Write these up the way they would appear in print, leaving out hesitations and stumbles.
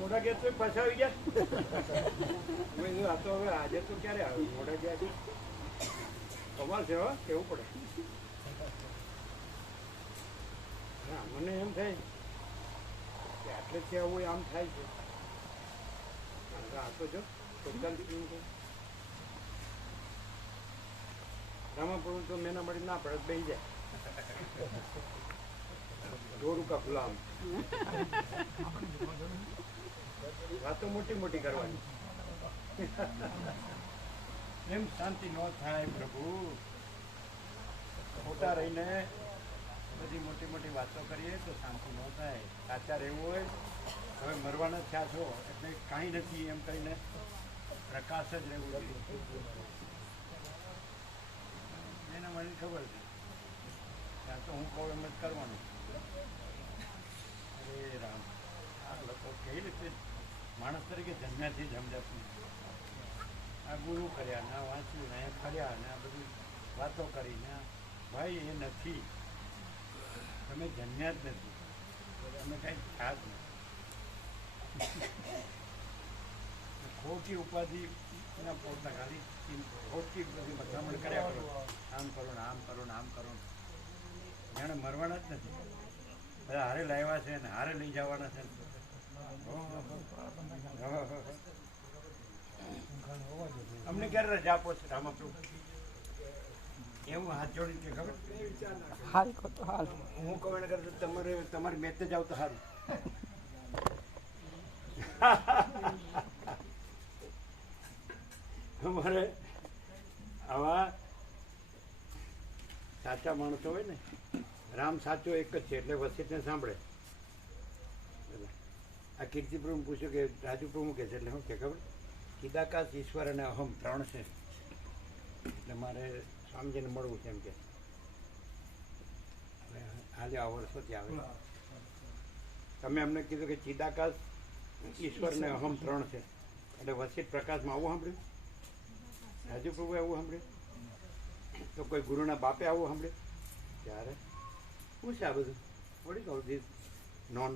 મોઢા ગયા તો પાછા આવી ગયા. આ તો હવે આજે તો ક્યારે આવ્યું મોઢા ગયા કમાલ છે. કેવું પડે. હા મને એમ થાય કે આટલેથી આવું આમ થાય છે. આ તો જો રામાપુર તો મેના મળી ના પડે બેસી જાય. દોરું કા ગુલામ. વાતો મોટી મોટી કરવાની. એમ શાંતિ ન થાય પ્રભુ. ખોટા રહીને બધી મોટી મોટી વાતો કરીએ તો શાંતિ ન થાય. સાચા રહેવું હોય હવે મરવાના થયા છો એટલે કાંઈ નથી એમ કહીને પ્રકાશ જ રહેવું જોઈએ. એના મને ખબર છે ત્યાં તો હું કહું એમ જ કરવાનું. અરે રામ, આ લોકો કઈ રીતે માણસ તરીકે જન્મ્યાથી જ સમજાતું. આ ગુરુ કર્યા ના વાંચ્યું ને ફર્યા ને આ બધી વાતો કરીને ભાઈ એ નથી. તમે જન્મ્યા જ નથી. તમે કાંઈ થયા જ નથી. ખોટી ઉપાધિ એના પોતના ખાલી ખોટી બધી મથામણ કર્યા કરો. આમ કરો ને આમ કરો ને આમ કરો. જાણે મરવાના જ નથી. બધા હારે લાવ્યા છે ને હારે લઈ જવાના છે. અમને ક્યારે રજા આપો છો રામાપુર? એવું હાથ જોડી કે ખબર હાલ તો હાલ હું કહું એને કરતા તમારે તમારી મેચ જાવ તો સારું. અમારે આવા સાચા માણસો હોય ને, રામ સાચો એક જ છે એટલે વસીતને સાંભળે. આ કીર્તિપ્રભુ પૂછ્યું કે રાજુ પ્રભુ કે છે એટલે શું કે ખબર? ચિદાકાશ, ઈશ્વર અને અહમ 3 છે. એટલે મારે સ્વામીજીને મળવું છે એમ કે આજે આ વર્ષોથી આવે. તમે અમને કીધું કે ચિદાકાશ, ઈશ્વર ને અહમ 3 છે એટલે વસીત પ્રકાશમાં આવું સાંભળ્યું? રાજુ પ્રભુએ આવું સાંભળ્યું? તો કોઈ ગુરુના બાપે આવું સાંભળ્યું? ત્યારે શું છે આ બધું? વળી કહું ધીસ નોન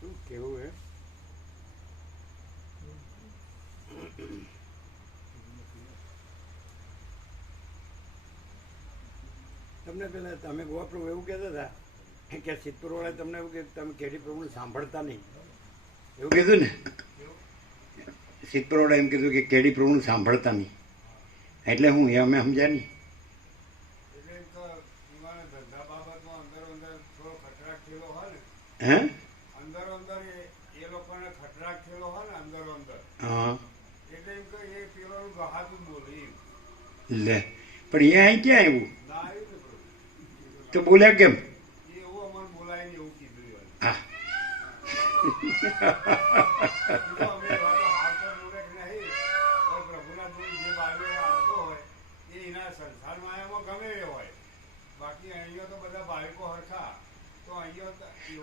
શું કેવું હે? તમને પેલા તમે ગોવા પ્રભુ એવું કહેતા હતા કે સિદ્ધપુર વાળા તમને એવું કે તમે કેડી પ્રભુને સાંભળતા નહીં એવું કીધું ને? સિદ્ધપુર વાળા એમ કીધું કે કેડી પ્રભુને સાંભળતા નહીં એટલે હું એ અમે સમજ્યા નહીં. હે હા લે પણ એ અહીં ક્યાં આવ્યું? તો બોલ્યા કેમ? હા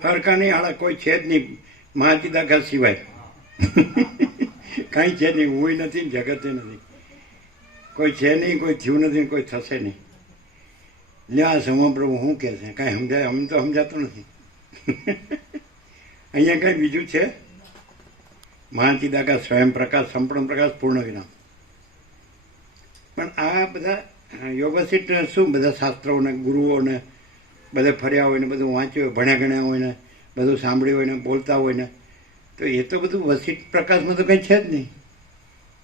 હરખા નહીં હાડા કોઈ છે જ નહીં મહાચિદાકાશ સિવાય. કાંઈ છે નહીં. હું નથી ને જગતે નથી. કોઈ છે નહીં, કોઈ થયું નથી, કોઈ થશે નહીં. લ્યા સમા પ્રભુ શું કહે છે? કાંઈ સમજાય? અમને તો સમજાતું નથી. અહીંયા કાંઈ બીજું છે? મહાચિદાકાશ, સ્વયં પ્રકાશ, સંપૂર્ણ પ્રકાશ, પૂર્ણ વિરામ. પણ આ બધા યોગસિત શું બધા શાસ્ત્રોને ગુરુઓને બધે ફર્યા હોય ને બધું વાંચ્યું હોય, ભણ્યા ગણ્યા હોય ને બધું સાંભળ્યું હોય ને બોલતા હોય ને તો એ તો બધું વસિત પ્રકાશમાં તો કંઈ છે જ નહીં.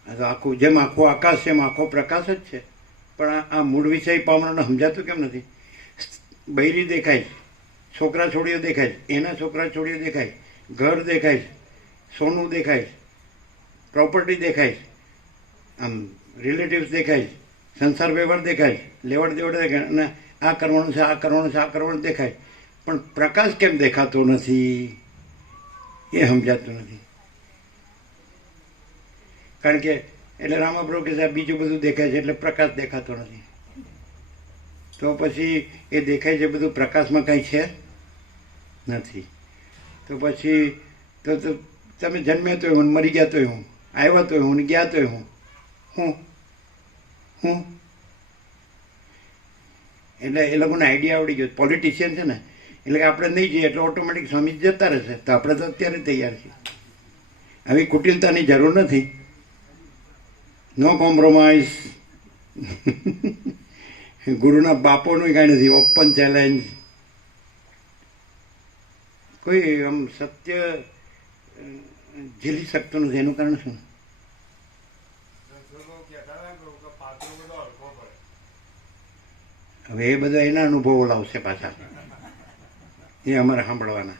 આ તો આખું જેમ આખું આકાશ છે એમ આખો પ્રકાશ જ છે. પણ આ મૂળ વિષય પામણોને સમજાતું કેમ નથી? બૈરી દેખાય, છોકરા છોડીઓ દેખાય, એના છોકરા છોડીઓ દેખાય, ઘર દેખાય, સોનું દેખાય, પ્રોપર્ટી દેખાય, આમ રિલેટિવ્સ દેખાય, સંસાર વ્યવહાર દેખાય, લેવડ દેવડ દેખાય, અને આ કરવાનું છે આ કરવાનું છે આ કરવાનું દેખાય. પણ પ્રકાશ કેમ દેખાતો નથી એ સમજાતું નથી. કારણ કે એટલે રામાપ્રભુ કે સાહેબ બીજું બધું દેખાય છે એટલે પ્રકાશ દેખાતો નથી. તો પછી એ દેખાય છે બધું પ્રકાશમાં કંઈ છે નથી. તો પછી તો તમે જન્મ્યા તોય હું, મરી ગયા તોય હું, આવ્યા તોય હું, ગયા તોય હું. હું એટલે એ લોકોને આઈડિયા આવડી ગયો. પોલિટિશિયન છે ને, એટલે કે આપણે નહીં જઈએ એટલે ઓટોમેટિક સ્વામી જતા રહેશે. તો આપણે તો અત્યારે તૈયાર છીએ. આવી કુટિલતાની જરૂર નથી. No compromise. ગુરુના બાપોનું કાંઈ નથી. Open challenge. કોઈ આમ સત્ય ઝીલી શકતું નથી. એનું કારણ શું? હવે એ બધા એના અનુભવો લાવશે પાછા. એ અમારે સાંભળવાના.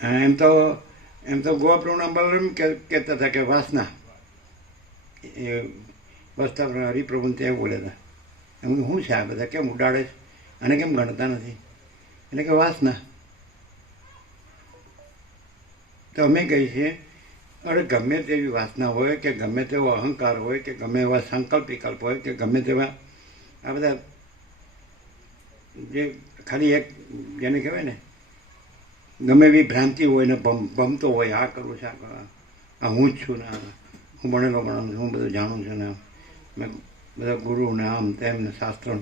એમ તો ગોવાપ્રભુના બલરામ કહેતા હતા કે વાસના એ વસ્તા હરિપ્રભુને ત્યાં બોલ્યા હતા. એમ શું છે આ બધા કેમ ઉડાડે છે અને કેમ ગણતા નથી? એટલે કે વાસના. તો અમે કહીએ છીએ અરે ગમે તેવી વાસના હોય કે ગમે તેવો અહંકાર હોય કે ગમે એવા સંકલ્પ વિકલ્પ હોય કે ગમે તેવા આ બધા જે ખાલી એક જેને કહેવાય ને ગમે એવી ભ્રાંતિ હોય ને ભમતો હોય આ કરું છે આ હું જ છું ને હું ભણેલો છું હું બધું જાણું છું ને મેં બધા ગુરુ ને આમ તેમ ને શાસ્ત્રો.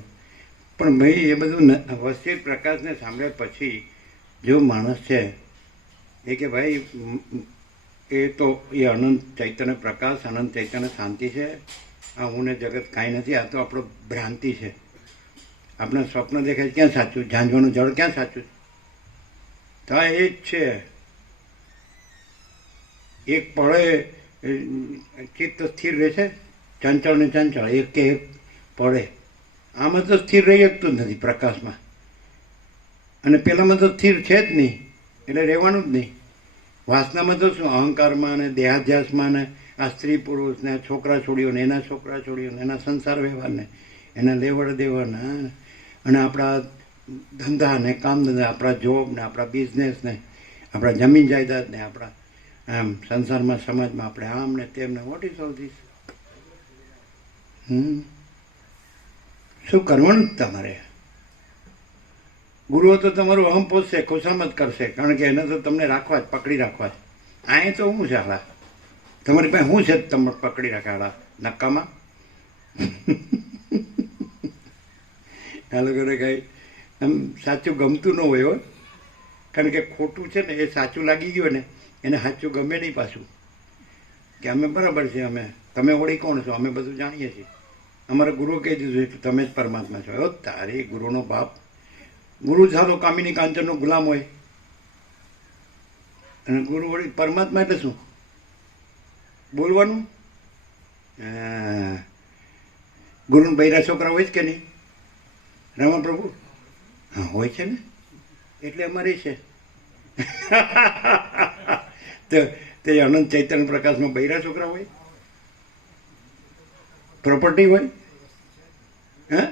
પણ ભાઈ એ બધું વસ્તી પ્રકાશને સાંભળ્યા પછી જો માણસ છે એ કે ભાઈ એ તો એ અનંત ચૈતન્ય પ્રકાશ અનંત ચૈતન્ય શાંતિ છે. આ હું ને જગત કાંઈ નથી. આ તો આપણો ભ્રાંતિ છે. આપણે સ્વપ્ન દેખાય ક્યાં સાચું? ઝાંઝવાનું જળ ક્યાં સાચું? તો એ જ છે. એક પળે ચિત્ત સ્થિર રહે છે. ચંચળ ને ચંચળ એક કે એક પડે. આમાં તો સ્થિર રહી શકતું જ નથી પ્રકાશમાં. અને પેલામાં તો સ્થિર છે જ નહીં. એટલે રહેવાનું જ નહીં. વાસનામાં તો શું અહંકારમાં ને દેહાધ્યાસમાં ને આ સ્ત્રી પુરુષ ને છોકરા છોડીઓને એના છોકરા છોડીઓને એના સંસાર વ્યવહારને એના લેવડ દેવડને અને આપણા ધંધા ને કામ ધંધા આપણા જોબ ને આપણા બિઝનેસ ને આપણા જમીન જાયદાદ ને આપણા આમ સંસારમાં સમાજમાં આપણે આમ ને તેમ ને વોટ ઇઝ ઓલ ધીસ? શું કરવાનું જ તમારે? ગુરુઓ તો તમારું અહમ પોષશે, ખુશામત કરશે, કારણ કે એને તો તમને રાખવા જ, પકડી રાખવા જ. આ તો શું છે હાલા? તમારી પાસે શું છે તમને પકડી રાખે હાલા નક્કામાં? આ લોકોને કાંઈ આમ સાચું ગમતું ન હોય હો. કારણ કે ખોટું છે ને એ સાચું લાગી ગયું ને એને સાચું ગમે નહીં પાછું. કે અમે બરાબર છે, અમે તમે ઓળી કોણ છો? અમે બધું જાણીએ છીએ. અમારા ગુરુએ કહી દીધું એટલે તમે જ પરમાત્મા છો. હો તારી ગુરુનો બાપ. ગુરુ સારો કામિની કાંચનનો ગુલામ હોય અને ગુરુ વળી પરમાત્મા એટલે શું? બોલવાનું. ગુરુના બૈરા છોકરા હોય જ કે નહીં? રામા પ્રભુ હા હોય છે ને, એટલે અમારે છે. તો તે અનંત ચૈતન્ય પ્રકાશમાં બૈરા છોકરા હોય, પ્રોપર્ટી હોય. હા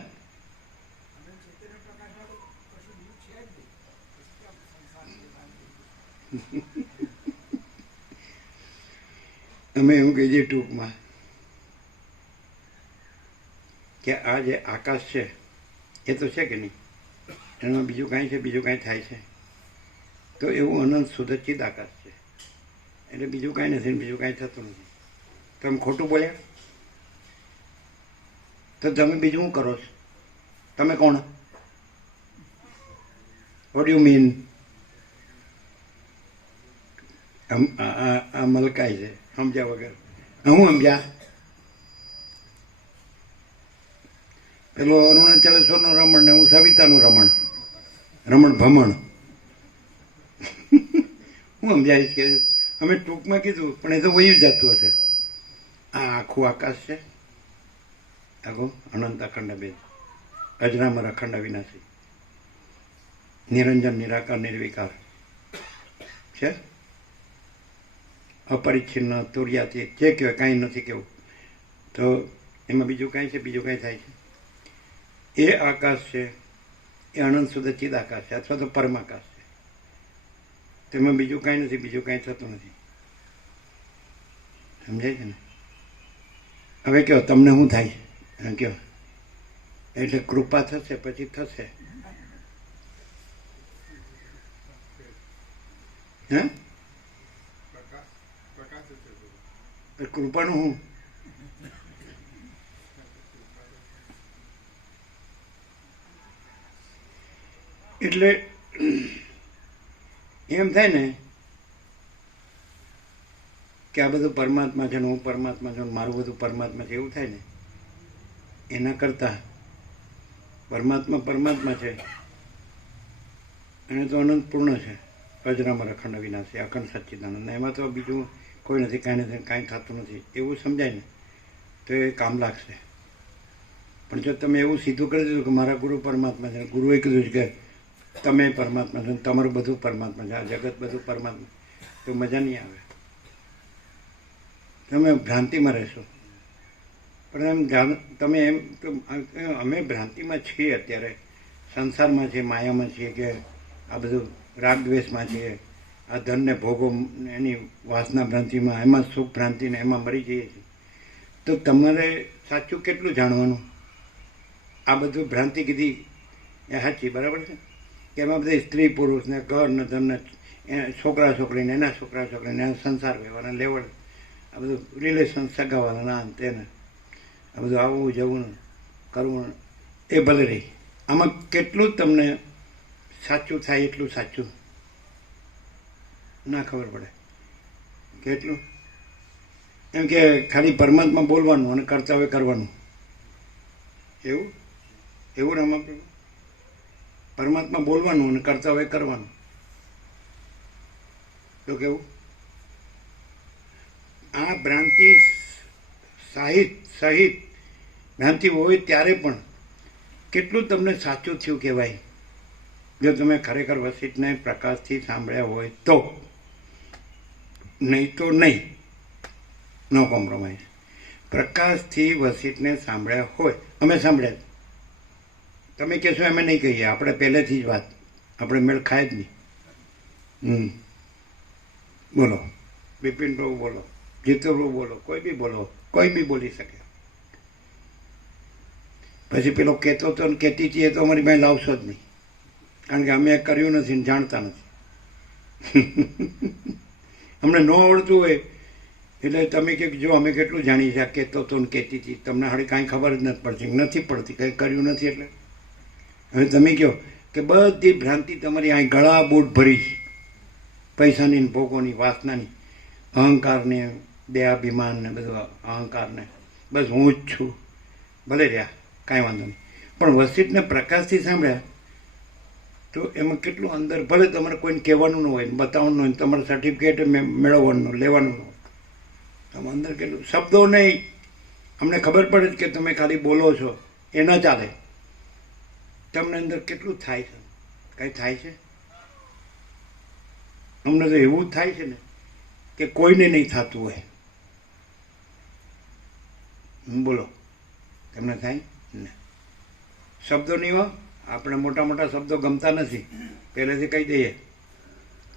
અમે એવું કહીએ છીએ ટૂંકમાં કે આ જે આકાશ છે એ તો છે કે નહીં, એમાં બીજું કાંઈ છે, બીજું કાંઈ થાય છે તો એવું અનંત સુદચ્ચિત આકાશ છે. એટલે બીજું કાંઈ નથી, બીજું કાંઈ થતું નથી. તમે ખોટું બોલ્યા તો તમે બીજું શું કરો છો? તમે કોણ? What you mean? આ મલકાય છે સમજ્યા વગર. હું સમજ્યા? પેલો અરુણાચલેશ્વરનું રમણ ને હું સવિતાનું રમણ ભમણ. હું સમજાવીશ કે અમે ટૂંકમાં કીધું પણ એ તો વયું જતું હશે. આ આખું આકાશ છે, આખું અનંત અખંડ ભેદ, અજરામર અખંડ વિનાશી, નિરંજન નિરાકાર નિર્વિકાર છે, અપરિચ્છિન્ન તુર્યાતી જે કહેવાય કાંઈ નથી કેવું. તો એમાં બીજું કાંઈ છે, બીજું કાંઈ થાય છે? એ આકાશ છે એ અનંત શુદ્ધ ચિદ આકાશ છે અથવા તો પરમાકાશ છે. તેમાં બીજું કાંઈ નથી, બીજું કાંઈ થતું નથી. સમજાય છે ને? હવે કહો તમને શું થાય? કહો એટલે કૃપા થશે પછી થશે. હે કૃપાનું હું એટલે એમ થાય ને કે આ બધું પરમાત્મા છે ને હું પરમાત્મા છું ને મારું બધું પરમાત્મા છે, એવું થાય ને એના કરતાં પરમાત્મા પરમાત્મા છે અને તો અનંતપૂર્ણ છે, અજરામર અખંડ અવિનાશી અખંડ સચ્ચિદાનંદ, એમાં તો બીજું કોઈ નથી, કાંઈ નથી, કાંઈ થતું નથી, એવું સમજાય ને તો એ કામ લાગશે. પણ જો તમે એવું સીધું કરી દીધું કે મારા ગુરુ પરમાત્મા છે, ગુરુએ કીધું છે કે તમે પરમાત્મા છો, તમારું બધું પરમાત્મા છે, આ જગત બધું પરમાત્મા, તો મજા નહીં આવે, તમે ભ્રાંતિમાં રહેશો. પણ તમે એમ તો અમે ભ્રાંતિમાં છીએ અત્યારે, સંસારમાં છીએ, માયામાં છીએ, કે આ બધું રાગદ્વેષમાં છીએ, આ ધનને ભોગો એની વાસના ભ્રાંતિમાં, એમાં સુખ ભ્રાંતિને એમાં મરી જઈએ છીએ. તો તમારે સાચું કેટલું જાણવાનું? આ બધું ભ્રાંતિ કીધી એ સાચી, બરાબર છે કે એમાં બધા સ્ત્રી પુરુષને ઘર ને ધનને છોકરા છોકરીને એના છોકરા છોકરીને એના સંસાર વ્યવહાર લેવડ, આ બધું રિલેશન સગાવાના ના તેને આ બધું આવવું જવું કરવું એ ભલે રહી, આમાં કેટલું તમને સાચું થાય એટલું સાચું ના ખબર પડે કેટલું. એમ કે ખાલી પરમાત્મા બોલવાનું અને કર્તવ્ય કરવાનું, એવું એવું આમાં પરમાત્મા બોલવાનું અને કર્તવ્ય કરવાનું, તો કેવું આ ભ્રાંતિ સહિત ભ્રાંતિ હોય ત્યારે પણ કેટલું તમને સાચું થયું કહેવાય, જો તમે ખરેખર વસિષ્ઠને પ્રકાશથી સાંભળ્યા હોય તો. નહીં તો નહીં, નો કોમ્પ્રોમાઇઝ. પ્રકાશથી વસિષ્ઠને સાંભળ્યા હોય, અમે સાંભળ્યા, તમે કહેશો અમે નહીં કહીએ, આપણે પહેલેથી જ વાત, આપણે મેળ ખાય જ નહીં. બોલો બિપિન પ્રભુ, બોલો જીતુ પ્રભુ, બોલો કોઈ બી બોલો, કોઈ બી બોલી શકે. પછી પેલો કહેતો હતો ને કહેતી હતી એ તો અમારી પાસે લાવશો જ નહીં, કારણ કે અમે કર્યું નથી ને જાણતા નથી. અમને ન આવડતું હોય એટલે તમે કે જો અમે કેટલું જાણીએ છીએ, કહેતો હતો ને કહેતી હતી, તમને હાડી કાંઈ ખબર જ નથી પડતી, કંઈ કર્યું નથી. એટલે હવે તમે કહો કે બધી ભ્રાંતિ તમારી અહીં ગળા બૂટ ભરી છે, પૈસાની ને ભોગોની વાસનાની, અહંકારને દેહાભિમાન ને બધું અહંકારને, બસ હું જ છું, ભલે રહ્યા કાંઈ વાંધો નહીં. પણ વસિષ્ઠને પ્રકાશથી સાંભળ્યા તો એમાં કેટલું અંદર, ભલે તમારે કોઈને કહેવાનું ન હોય, બતાવવાનું ન હોય, તમારે સર્ટિફિકેટ મેળવવાનું લેવાનું ન હોય, તમે અંદર કેટલું શબ્દો નહીં, અમને ખબર પડે જ કે તમે ખાલી બોલો છો એ ન ચાલે, તમને અંદર કેટલું થાય છે, કંઈ થાય છે. અમને તો એવું જ થાય છે ને કે કોઈને નહીં થતું હોય. બોલો તમને થાય ને? શબ્દો નહીં હો, આપણે મોટા મોટા શબ્દો ગમતા નથી, પહેલેથી કહી દઈએ,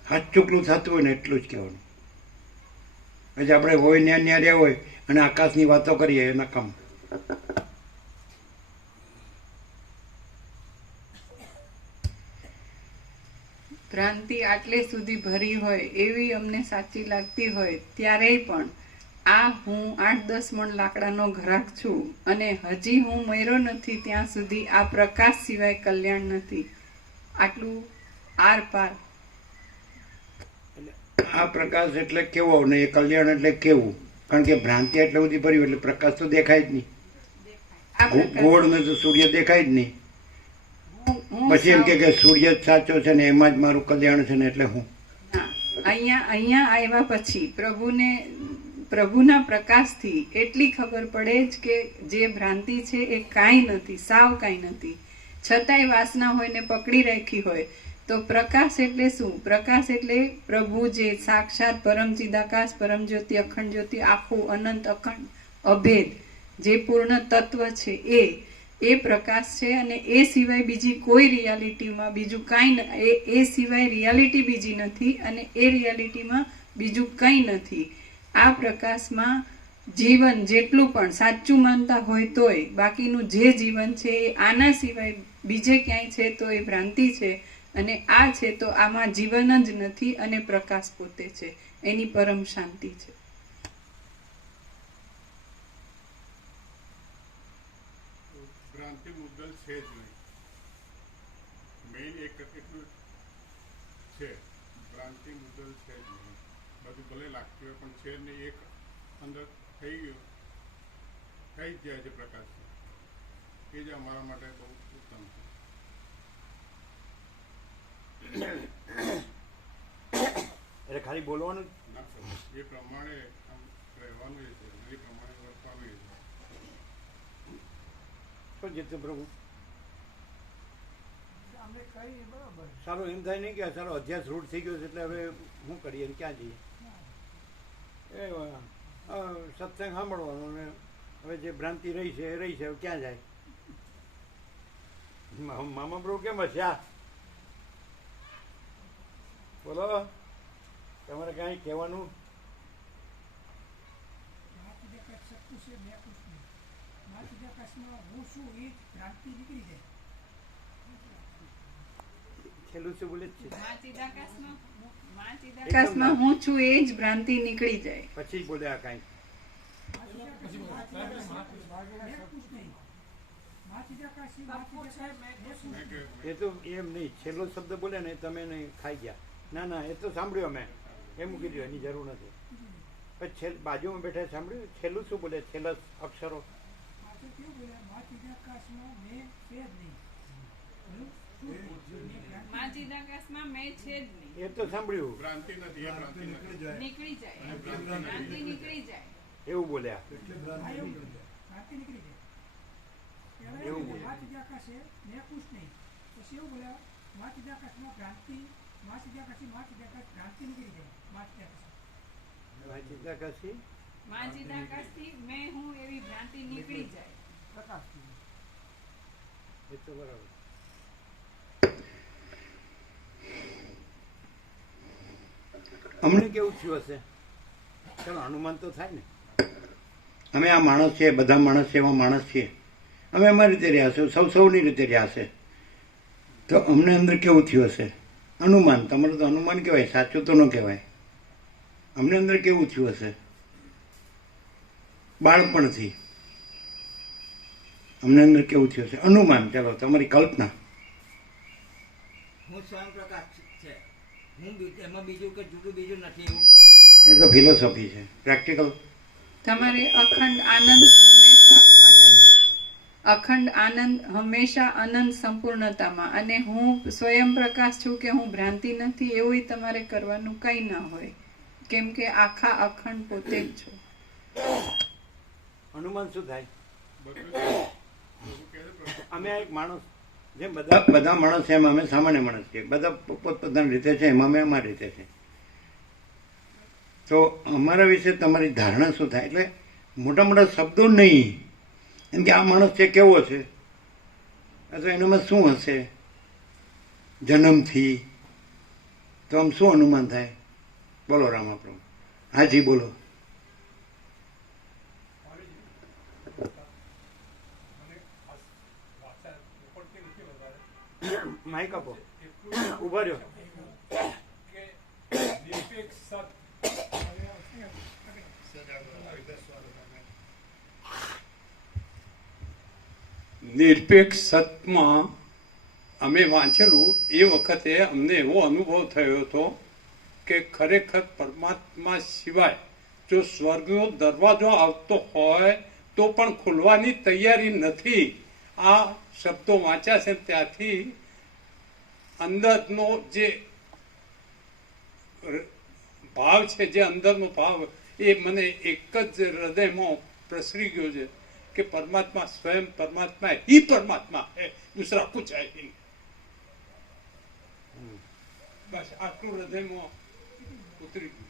હાથ ચૂકલું થતું હોય ને એટલું જ કહેવાનું. પછી આપણે હોય ન્યા રહ્યા હોય અને આકાશની વાતો કરીએ એ નકામ. ભ્રાંતિ આટલે સુધી ભરી હોય એવી અમને સાચી લાગતી હોય ત્યારેય પણ આ હું 8-10 મણ લાકડાનો ઘરાક છું અને હજી હું મર્યો નથી ત્યાં સુધી આ પ્રકાશ સિવાય કલ્યાણ નથી. આટલું આર પાર. આ પ્રકાશ એટલે કેવો ને એ કલ્યાણ એટલે કેવું? કારણ કે ભ્રાંતિ એટલે બધી ભરી એટલે પ્રકાશ તો દેખાય જ નહીં. ગોળ ને તો સૂર્ય દેખાય જ નહીં. પછી એમ કે સૂર્ય જ સાચો છે ને એમાં જ મારું કલ્યાણ છે ને એટલે હું અહીંયા આવ્યા પછી પ્રભુના પ્રકાશથી એટલી ખબર પડે જ કે જે ભ્રાંતિ છે એ કાંઈ નથી, સાવ કાંઈ નથી. છતાંય વાસના હોય ને પકડી રાખી હોય તો પ્રકાશ એટલે શું? પ્રકાશ એટલે પ્રભુ જે સાક્ષાત પરમ ચિદાકાશ, પરમ જ્યોતિ, અખંડ જ્યોતિ, આખું અનંત અખંડ અભેદ જે પૂર્ણ તત્વ છે એ પ્રકાશ છે. અને એ સિવાય બીજી કોઈ રિયાલિટીમાં બીજું કાંઈ, એ સિવાય રિયાલિટી બીજી નથી અને એ રિયાલિટીમાં બીજું કંઈ નથી. આ પ્રકાશમાં જીવન જેટલું પણ સાચું માનતા હોય તોય બાકીનું જે જીવન છે એ આના સિવાય બીજે ક્યાંય છે તો એ ભ્રાંતિ છે, અને આ છે તો આમાં જીવન જ નથી અને પ્રકાશ પોતે છે, એની પરમ શાંતિ છે. ભ્રાંતિ મુદ્દલ છે જ નહીં. મેઇન એક એટલું છે, ભ્રાંતિ મુદ્દલ છે જ નહીં. બધું ભલે લાગતું હોય પણ છે જ નહીં. એક અંદર થઈ ગયું, થઈ જ જાય છે પ્રકાશ. એ જ અમારા માટે બહુ ઉત્તમ છે. એટલે ખાલી બોલવાનું ના સર, એ પ્રમાણે આમ રહેવાનું એ છે, એ પ્રમાણે વર્તવાનું એ છે. શું જીતું પ્રભુ? અમે કહીએ બરાબર. સારું એમ થાય નહીં કે સારો અધ્યાસ રૂટ થઈ ગયો છે એટલે હવે શું કરીએ ને ક્યાં જઈએ? એ સત્સંગ સાંભળવાનો ને હવે જે ભ્રાંતિ રહી છે એ રહી છે, હવે ક્યાં જાય? મામા પ્રભુ કેમ હસ્યા? બોલો, તમારે કાંઈ કહેવાનું? શક્તિ છે મેં કુછ નહીં. મારા આકાશમાં હું શું એ ભ્રાંતિ નીકળી જાય. છેલ્લું શું બોલે જ છે? મા ચિદાકાશમાં હું છું એ જ ભ્રાંતિ નીકળી જાય. પછી જ બોલ્યા કાંઈ. એ તો એમ નહીં, છેલ્લો શબ્દ બોલે ને તમે નહીં ખાઈ ગયા. ના ના, એ તો સાંભળ્યું અમે, એમ મૂકી દો, એની જરૂર નથી. પછી બાજુમાં બેઠા સાંભળ્યું છેલ્લું શું બોલે? છેલ્લા અક્ષરો મા ચિદાકાશમાં મેં છે જ નહીં. એ તો સાંભળ્યું, ભ્રાંતિ નથી, એ ભ્રાંતિ નથી. નીકળી જાય, ભ્રાંતિ નીકળી જાય. એવું બોલ્યા. એવું બોલે આકાશ છે મેં કુછ નહીં. પછી એવું બોલ્યા મા ચિદાકાશમાં ભ્રાંતિ, મા ચિદાકાશી મા ચિદાકાશ ભ્રાંતિ નીકળી જાય. મા ચિદાકાશી મા ચિદાકાશથી મેં હું એવી ભ્રાંતિ નીકળી જાય. પ્રકાશ એ તો બરાબર. અમને કેવું થયું હશે? ચાલો અનુમાન તો થાય ને. અમે આ માણસ છીએ, બધા માણસ છે, એવા માણસ છીએ. અમે અમારી રીતે રહ્યા છે, સૌની રીતે રહ્યા છે. તો અમને અંદર કેવું થયું હશે? અનુમાન. તમારું તો અનુમાન કહેવાય, સાચું તો ન કહેવાય. અમને અંદર કેવું થયું હશે? બાળપણથી અમને અંદર કેવું થયું હશે? અનુમાન. ચાલો તમારી કલ્પના. હું સ્વયં પ્રકાશ છે, હું એમાં બીજું કે જુદું બીજું નથી એવું. એ તો ફિલોસોફી છે. પ્રેક્ટિકલ તમારે અખંડ આનંદ હંમેશા અનંત સંપૂર્ણતામાં, અને હું સ્વયં પ્રકાશ છું કે હું ભ્રાંતિ નથી એવું તમારે કરવાનું કંઈ ના હોય, કેમ કે આખા અખંડ પોતે જ છો. અનુમાન શું થાય? બધું એવું કહે છે પ્રભુ. અમે એક માણસ, જેમ બધા માણસ છે એમ અમે સામાન્ય માણસ છીએ. બધા પોતપોતાની રીતે છે, એમાં અમે અમારી રીતે છે. તો અમારા વિશે તમારી ધારણા શું થાય? એટલે મોટા મોટા શબ્દો નહીં, એમ કે આ માણસ છે કેવો છે, અથવા એનામાં શું હશે જન્મથી, તો આમ શું અનુમાન થાય? બોલો રામાપ્રભુ. હાજી બોલો. માઇક આપો, ઉભા રહ્યો. નિરપેક્ષ સતમાં અમે વાંચેલું એ વખતે અમને એવો અનુભવ થયો હતો કે ખરેખર પરમાત્મા સિવાય જો સ્વર્ગનો દરવાજો આવતો હોય તો પણ ખુલવાની તૈયારી નથી. આ શબ્દો વાંચ્યા છે ત્યાંથી અંદરનો જે ભાવ છે, જે અંદરનો ભાવ, એ મને એક જ હૃદયમાં પ્રસરી ગયો છે कि परमात्मा स्वयं परमात्मा ही परमात्मा है, दूसरा कुछ है ही नहीं. बस आटલું હૃદયમાં ઉતરી ગયું.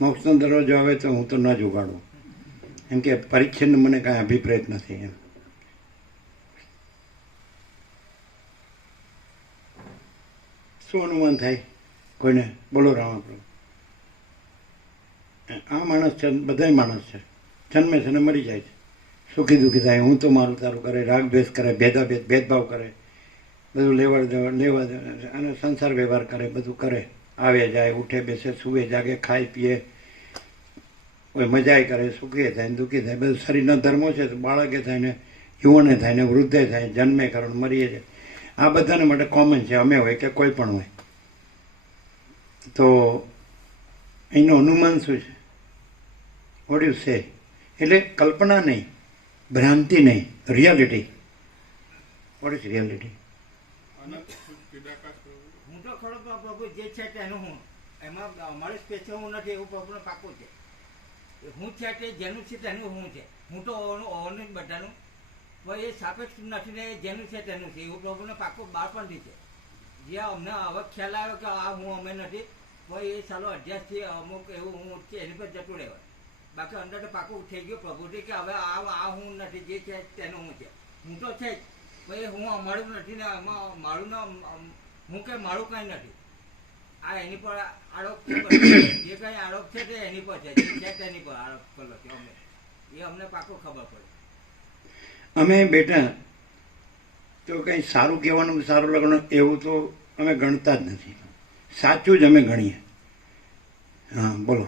મોક્ષનો દરવાજો આવે તો હું તો ન જ ઉગાડું, એમ કે પરીક્ષણનો મને કાંઈ અભિપ્રેત નથી. એમ શું અનુમાન થાય કોઈને? બોલો રામાપ્રભુ. આ માણસ છે, બધા માણસ છે, જન્મે છે ને મરી જાય છે. સુખી દુઃખી થાય, હું તો મારું તારું કરે, રાગ દ્વેષ કરે, ભેદભાવ કરે, બધું લેવા દે અને સંસાર વ્યવહાર કરે, બધું કરે, આવે જાય, ઉઠે બેસે, સૂવે જાગે, ખાય પીએ, કોઈ મજાય કરે, સુખી થાય ને દુઃખી થાય, બધું શરીરના ધર્મો છે. તો બાળકે થાય ને યુવાને થાય ને વૃદ્ધે થાય, જન્મે કરો ને મરીએ જાય, આ બધાને માટે કોમન છે, અમે હોય કે કોઈ પણ હોય. તો એનું અનુમાન શું છે? What you say? એટલે કલ્પના નહીં, ભ્રાંતિ નહીં, રિયાલિટી. What is reality? અનંત શુદ્ધ ચિદાકાશ પ્રભુ. હું તો ખરો પ્રભુ જે છે તેનું હું, એમાં અમારે સ્પેશિયલ હું નથી, એવું પ્રભુને પાકું છે. હું છે તે જેનું છે તેનું હું છે. હું તો ઓનું બધાનું પણ એ સાપેક્ષ નથી ને, જેનું છે તેનું છે એવું પ્રભુને પાકું બાળપણથી છે. જે અમને હવે ખ્યાલ આવ્યો કે આ હું અમે નથી, પણ એ સાલો અધ્યાસથી અમુક એવું હું છે એની પર જતું રહેવાય. બાકી અંદર તો પાકું થઈ ગયું પ્રભુથી કે હવે આ હું નથી, જે છે તેનું હું છે. હું તો છે જ, પણ એ હું અમારું નથી ને, એમાં મારું ના હું કે મારું કાંઈ નથી. આ એની પર આરોપ છે, જે કાંઈ આરોપ છે તે એની પર છે, જે છે તેની પર આરોપ કરેલો છે અમને. એ અમને પાકું ખબર પડે. અમે બેટા તો કંઈ સારું કહેવાનું, સારું લખવાનું એવું તો અમે ગણતા જ નથી. સાચું જ અમે ગણીએ. હા, બોલો.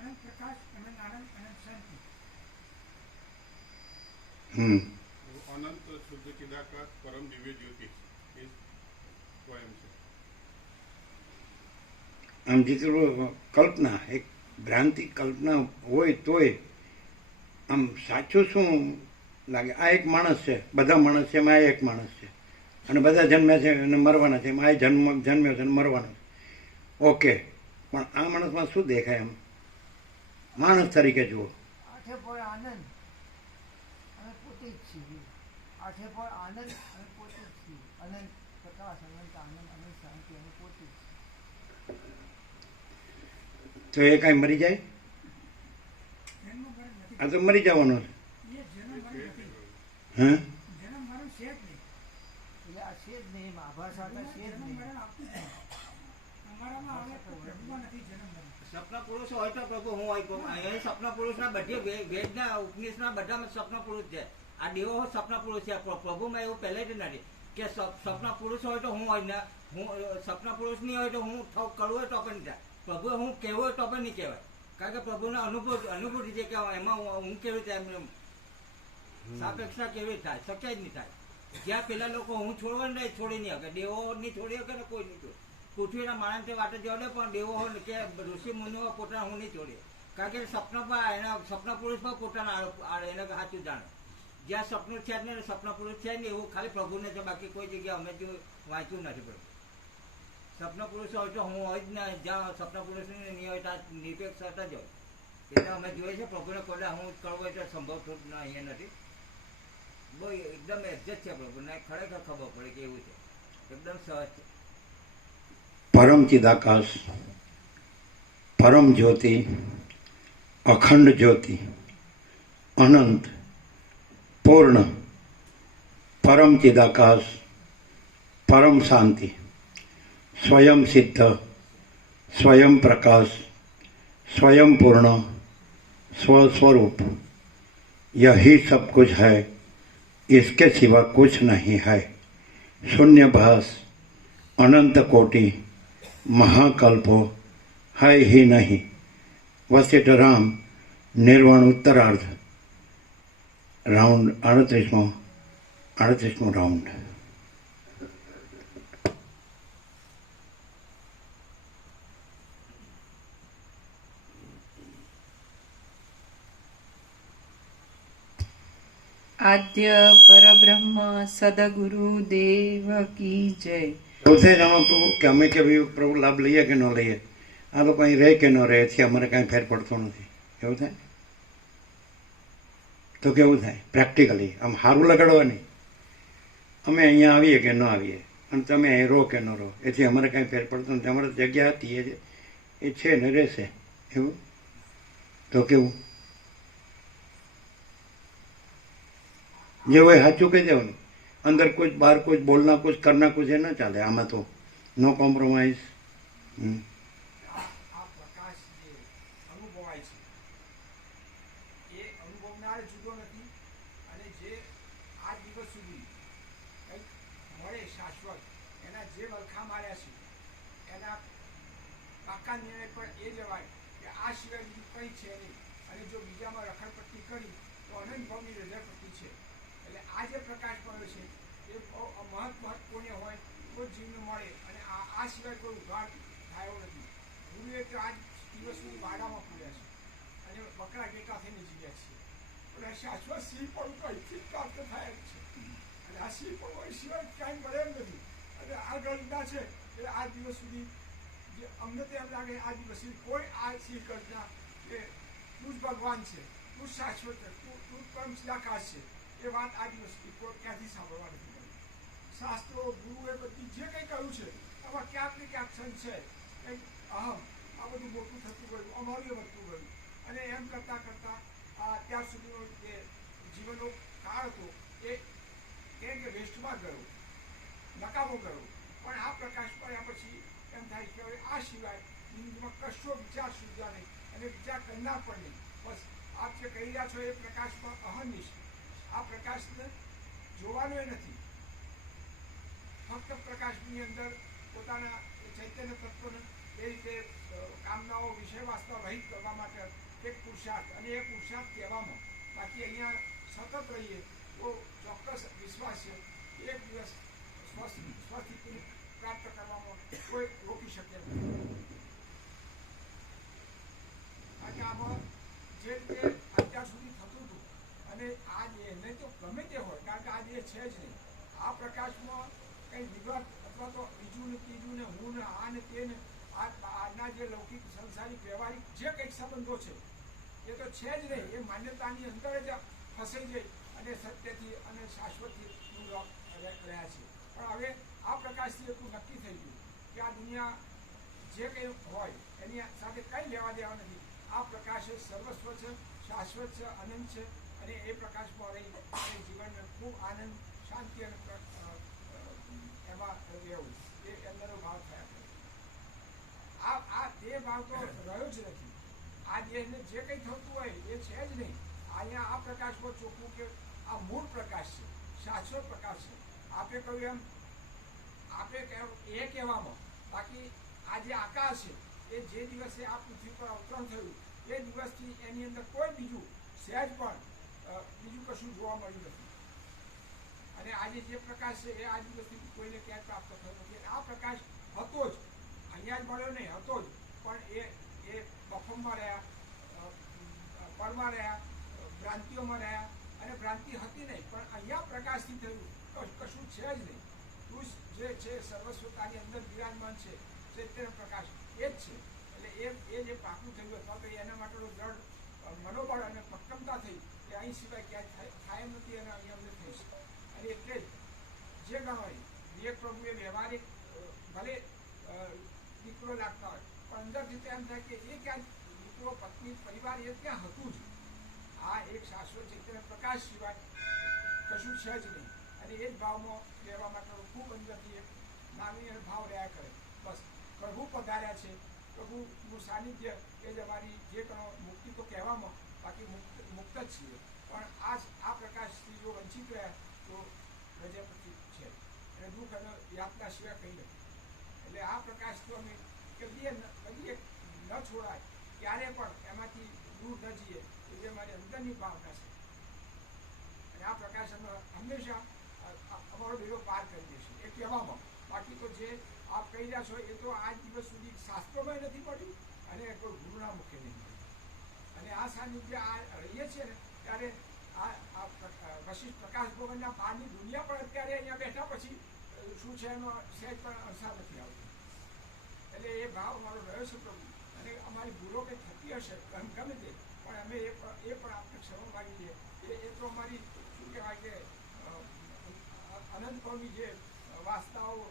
અનંત પ્રકાશ, અનંત આનંદ, અનંત શાંતિ. અનંત શુદ્ધ ચિદાકાશ પરમ દિવ્ય જ્યોતિ એ સ્વયં છે. આમ જેટલું કલ્પના, એક ભ્રાંતિ કલ્પના હોય તોય આમ સાચું શું લાગે? આ એક માણસ છે, બધા માણસ છે, એમાં આ એક માણસ છે, અને બધા જન્મ્યા છે અને મરવાના છે, એમાં આ જન્મ્યો છે અને મરવાનો છે. ઓકે, પણ આ માણસમાં શું દેખાય? એમ માણસ તરીકે જુઓ. આઠે પર આનંદ અને પોતે જ છીએ. આઠે પર આનંદ અને પોતે જ છીએ. અનંત પ્રકાશ, અનંત આનંદ, અનંત શાંતિ અને પોતે જ છીએ. તો એ કાંઈ મરી જાય? જન્મ મરણ નથી. આ તો મરી જવાનો છે. એ જન્મ મરણ નથી. હા, જન્મ મરણ છે જ નહીં. એટલે આ છે જ નહીં, એમ આભાસ હતા છે જ જન્મ નહીં. મરણ આપતું જ નહીં. અમારામાં આવે તો પ્રભુમાં નથી જન્મ મરણ. સપના પુરુષ હોય તો પ્રભુ હું હોય. એ સપના પુરુષના બધી વેદના ઉપનિષદના બધામાં સપના પુરુષ છે. આ દેવો સપના પુરુષ છે. પ્રભુમાં એવું પહેલેથી નથી કે સપના પુરુષ હોય તો હું હોય ને, હું સપના પુરુષ નહીં હોય તો હું કરવું હોય તો પણ થાય. પ્રભુ હું કહેવું હોય તો પણ નહીં કહેવાય, કારણ કે પ્રભુને અનુભૂતિ છે કે એમાં હું કેવી રીતે એમ સાપેક્ષા કેવી થાય, શક્ય જ નહીં થાય. જ્યાં પેલા લોકો હું છોડવા ને છોડી નહીં શકે, દેવો નહીં છોડી શકે ને કોઈ નહીં છોડે. પૃથ્વીના માણસ વાટે જોડે પણ દેવો કે ઋષિ મુનિઓ પોતાના હું નહીં છોડે, કારણ કે સપના પર એના સપના પુરુષ પર પોતાના આરોપ એને સાચું જાણે. જ્યાં સપનું છે ને સપના પુરુષ છે ને એવું ખાલી પ્રભુને છે, બાકી કોઈ જગ્યાએ અમે જો વાંચ્યું નથી પડતું. સપના પુરુષ હોય તો હું હોય જ ને, જ્યાં સપના પુરુષ નહીં હોય ત્યાં નિરપેક્ષ હતા જ હોય. એટલે અમે જોઈએ છે પ્રભુને કોઈ હું કરવો હોય તો સંભવ થોડું ના અહીંયા નથી. બહુ એકદમ એક્ઝેક્ટ છે પ્રભુને, ખરેખર ખબર પડે કે એવું છે, એકદમ સહજ છે. પરમ ચિદાકાશ, પરમ જ્યોતિ, અખંડ જ્યોતિ, અનંત, પૂર્ણ, પરમ ચિદાકાશ, પરમ શાંતિ, स्वयं सिद्ध, स्वयं प्रकाश, स्वयं पूर्ण, स्वस्वरूप, यही सब कुछ है, इसके सिवा कुछ नहीं है. शून्य भास, अनंत कोटि, महाकल्पो है ही नहीं. वशिष्ठ राम, निर्वाण उत्तरार्ध, राउंड 38मो राउंड. આદ્ય પરબ્રહ્મ સદગુરુ દેવ કી જય. એવું થાય જાણો પ્રભુ કે અમે કે ભાઈ પ્રભુ લાભ લઈએ કે ન લઈએ, આ લોકો અહીં રહે કે ન રહે, એથી અમારે કાંઈ ફેર પડતો નથી. એવું થાય તો કેવું થાય પ્રેક્ટિકલી? આમ સારું લગાડવાની, અમે અહીંયા આવીએ કે ન આવીએ, અને તમે અહીં રહો કે ન રહો, એથી અમારે કાંઈ ફેર પડતો નથી. અમારે જગ્યા હતી એ છે ને રહેશે. એવું તો કેવું? જે હોય સાચું કહી દેવાનું. અંદર કુછ બહાર કુછ બોલના કુછ કરના કુછ એ ન ચાલે. આમાં તો નો કોમ્પ્રોમાઇઝ. આ પ્રકાશ જે અનુભવાય છે એ અનુભવનાર જુદો નથી શાશ્વત એના જે વલખા માર્યા છે એના પાકા નિર્ણય પર એ જવાય કે આ સિવાય બીજું કંઈ છે નહીં, અને જો બીજામાં રખડપટ્ટી કરી તો અનંત ભાવની રઝળપટ્ટી છે. એટલે આ જે પ્રકાશ પડ્યો છે એ બહુ મહત્વપૂર્ણ હોય તો જ જીવને મળે, અને આ સિવાય કોઈ ઉઘાડ થયો નથી. ગુરુએ તો આજ દિવસ સુધી વાડામાં પૂર્યા છે અને બકરા ગેટા થઈને જીવ્યા છીએ. પણ આ શાશ્વત સિંહ પણ કંઈથી પ્રાપ્ત થાય જ છે, અને આ સિંહ પણ હોય સિવાય કાંઈ મળે એમ નથી. અને આ ગણના છે એ આ દિવસ સુધી જે અમને તો એમ લાગે આ દિવસ સુધી કોઈ આ સિંહ ગણના કે તું જ ભગવાન છે, તું શાશ્વત છે, તું પરમ આકાશ છે, એ વાત આ દિવસ સુધી કોઈ ક્યાંથી સાંભળવા નથી મળી. શાસ્ત્રો ગુરુએ બધી જે કંઈ કહ્યું છે એમાં ક્યાંક ને ક્યાંક સંશય, કંઈક અહમ, આ બધું મોટું થતું ગયું, અમારું વધતું ગયું, અને એમ કરતાં કરતાં અત્યાર સુધીનો જે જીવનનો કાળ હતો એ કેમ કે વેસ્ટમાં ગયો, નકામો ગયો. પણ આ પ્રકાશ પડ્યા પછી એમ થાય કે હવે આ સિવાય જિંદગીમાં કશો વિચાર સૂઝ્યા નહીં, અને વિચાર કરનાર પણ નહીં. બસ આપ જે કહી રહ્યા છો એ પ્રકાશમાં અહર્નિશ, આ પ્રકાશને જોવાનો એ નથી, ફક્ત પ્રકાશની અંદર પોતાના ચૈતન્ય તત્વને એ રીતે કામનાઓ વિષય વાસ્તવ રહિત કરવા માટે એક પુરુષાર્થ, અને એ પુરુષાર્થ કહેવામાં. બાકી અહીંયા સતત રહીએ તો ચોક્કસ વિશ્વાસ છે એક દિવસ સ્વસ્થિતિને પ્રાપ્ત કરવામાં કોઈ રોકી શકે નહીં. કારણ કે આમાં જે રીતે અત્યાર સુધી થતું હતું, અને આ દેહને તો ગમે તે હોય, કારણ કે આ દેહ છે જ નહીં. આ પ્રકાશમાં કંઈ વિગત અથવા તો બીજું ને ત્રીજું ને હું ને આ ને તે ને આજના જે લૌકિક સંસારિક વ્યવહારિક જે કંઈક સંબંધો છે એ તો છે જ નહીં. એ માન્યતાની અંદર જ ફસાઈ જઈ અને સત્યથી અને શાશ્વતથી દૂર રહ્યા છે. પણ હવે આ પ્રકાશથી એટલું નક્કી થઈ ગયું કે આ દુનિયા જે કંઈ હોય એની સાથે કંઈ લેવા દેવા નથી. આ પ્રકાશ સર્વસ્વ છે, શાશ્વત છે, અનંત છે, અને એ પ્રકાશમાં રહી જીવનને ખૂબ આનંદ, શાંતિ અને એમાં રહેવું, એ અંદરનો ભાવ થયા કરે. આ દેહ ભાવ તો રહ્યો જ નથી. આ દેહને જે કંઈ થતું હોય એ છે જ નહીં. અહીંયા આ પ્રકાશમાં ચોખ્ખું કે આ મૂળ પ્રકાશ છે, શાશ્વત પ્રકાશ છે. આપે કહ્યું એમ, આપે એ કહેવામાં, બાકી આ જે આકાશ છે એ જે દિવસે આ પૃથ્વી પર અવતરણ થયું એ દિવસથી એની અંદર કોઈ બીજું સહેજ પણ બીજું કશું જોવા મળ્યું નથી. અને આજે જે પ્રકાશ છે એ આ દિવસથી કોઈને ક્યાંય પ્રાપ્ત થયો નથી. આ પ્રકાશ હતો જ, અહીંયા જ મળ્યો નહીં, હતો જ, પણ એ બફમમાં રહ્યા, પરમાં રહ્યા, ભ્રાંતિઓમાં રહ્યા, અને ભ્રાંતિ હતી નહીં. પણ અહીંયા પ્રકાશથી થયું કશું છે જ નહીં. તું જે છે સર્વસ્વતાની અંદર બિરાજમાન છે, ચૈતન્ય પ્રકાશ એ જ છે. એટલે એ જે પાકું થયું અથવા તો એના માટેનો દ્રઢ મનોબળ અને મક્કમતા થઈ કે અહીં સિવાય ક્યાંય થાય એમ નથી, અને અહીં અમને થઈ છે. અને એટલે જે ગણવાય વિવેક પ્રભુએ વ્યવહારિક ભલે દીકરો લાગતા હોય, પણ અંદરથી તો એમ થાય કે એ ક્યાં દીકરો, પત્ની, પરિવાર એ ત્યાં હતું જ. આ એક શાશ્વત ચૈતન્ય પ્રકાશ સિવાય કશું છે જ નહીં. અને એ જ ભાવમાં રહેવા માટેનો ખૂબ અંદરથી એક નાની અને ભાવ રહ્યા કરે. બસ પ્રભુ પધાર્યા છે, પ્રભુનું સાનિધ્ય એ જ અમારી જે ગણો મુક્તિ તો કહેવામાં, બાકી મુક્ત જ છીએ. પણ આ પ્રકાશથી જો વંચિત રહ્યા તો રજાપતિ છે, અને દુઃખ અને યાતના સિવાય કંઈ નથી. એટલે આ પ્રકાશ તો અમે કદી ન છોડાય, ક્યારે પણ એમાંથી દૂર ન જઈએ, એ મારી અંદરની ભાવના છે. અને આ પ્રકાશ અમે હંમેશા અમારો બેડો પાર કરી દેશે એ કહેવામાં. બાકી તો જે આપ કહી રહ્યા છો એ તો આજ દિવસ સુધી શાસ્ત્રોમાં નથી પડ્યું, અને કોઈ ગુરુના મુખે નહીં મળ્યું. અને આ સાનિધ્ય આ રહીએ છીએ ને ત્યારે આ વશિષ્ઠ પ્રકાશ ભવનના બહારની દુનિયા પણ અત્યારે અહીંયા બેઠા પછી શું છે એનો સહેજ પણ અણસાર નથી આવતો. એટલે એ ભાવ અમારો રહ્યો છે પ્રભુ. અને અમારી ભૂલો કંઈ થતી હશે ગમે તે, પણ અમે એ પણ આપણે ક્ષમા માગી લઈએ. એ તો અમારી શું કહેવાય કે અનંતભાવની જે વાસ્તાઓ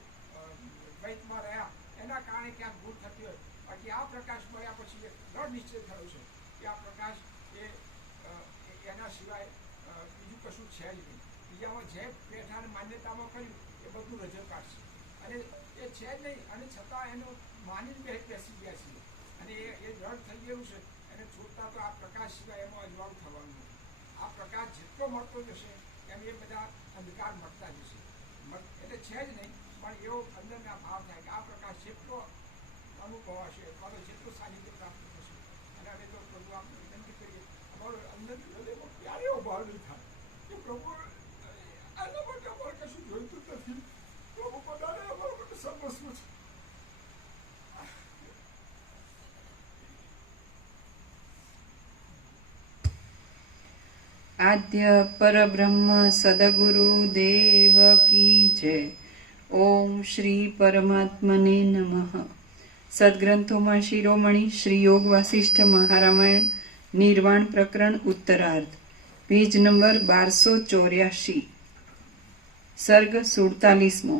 દ્વૈતમાં રહ્યા એના કારણે ક્યાંક ભૂલ થતી હોય. બાકી આ પ્રકાશ મળ્યા પછી દ્રઢ નિશ્ચય થયો છે કે આ પ્રકાશ એના સિવાય બીજું કશું છે જ નહીં. બીજામાં જે પેઠાને માન્યતામાં કર્યું એ બધું રજૂ કાઢશે, અને એ છે જ નહીં. અને છતાં એનો માનીને બેસી ગયા છીએ, અને એ દ્રઢ થઈ ગયું છે. એને છોડતા તો આ પ્રકાશ સિવાય એમાં અજવાળું થવાનું નથી. આ પ્રકાશ જેટલો મળતો જશે એમ એ બધા અંધકાર મળતા જશે. એટલે છે જ નહીં, પણ એવો અંદરના ભાવ થાય કે આ પ્રકાશ જેટલો અનુભવ હશે અથવા તો જેટલું સાનિધ્ય પ્રાપ્ત થશે. અને અમે તો પ્રભુ આપણે વિનંતી કરીએ, અમારો અંદર હૃદયમાં ક્યારે એવો ભાવ નહીં થાય કે પ્રભુ આના માટે અમારે કશું જોઈતું જ નથી, પ્રભુ પોતાને અમારા માટે સર્વસ્વ છે. આદ્ય પરબ્રહ્મ સદગુરુ દેવ કી જય. ઓમ શ્રી પરમાત્મને નમઃ. સદગ્રંથોમાં શિરોમણી શ્રી યોગ વાસિષ્ઠ મહારામાયણ નિર્વાણ પ્રકરણ ઉત્તરાર્ધ, પેજ નંબર 1284, સર્ગ 47મો,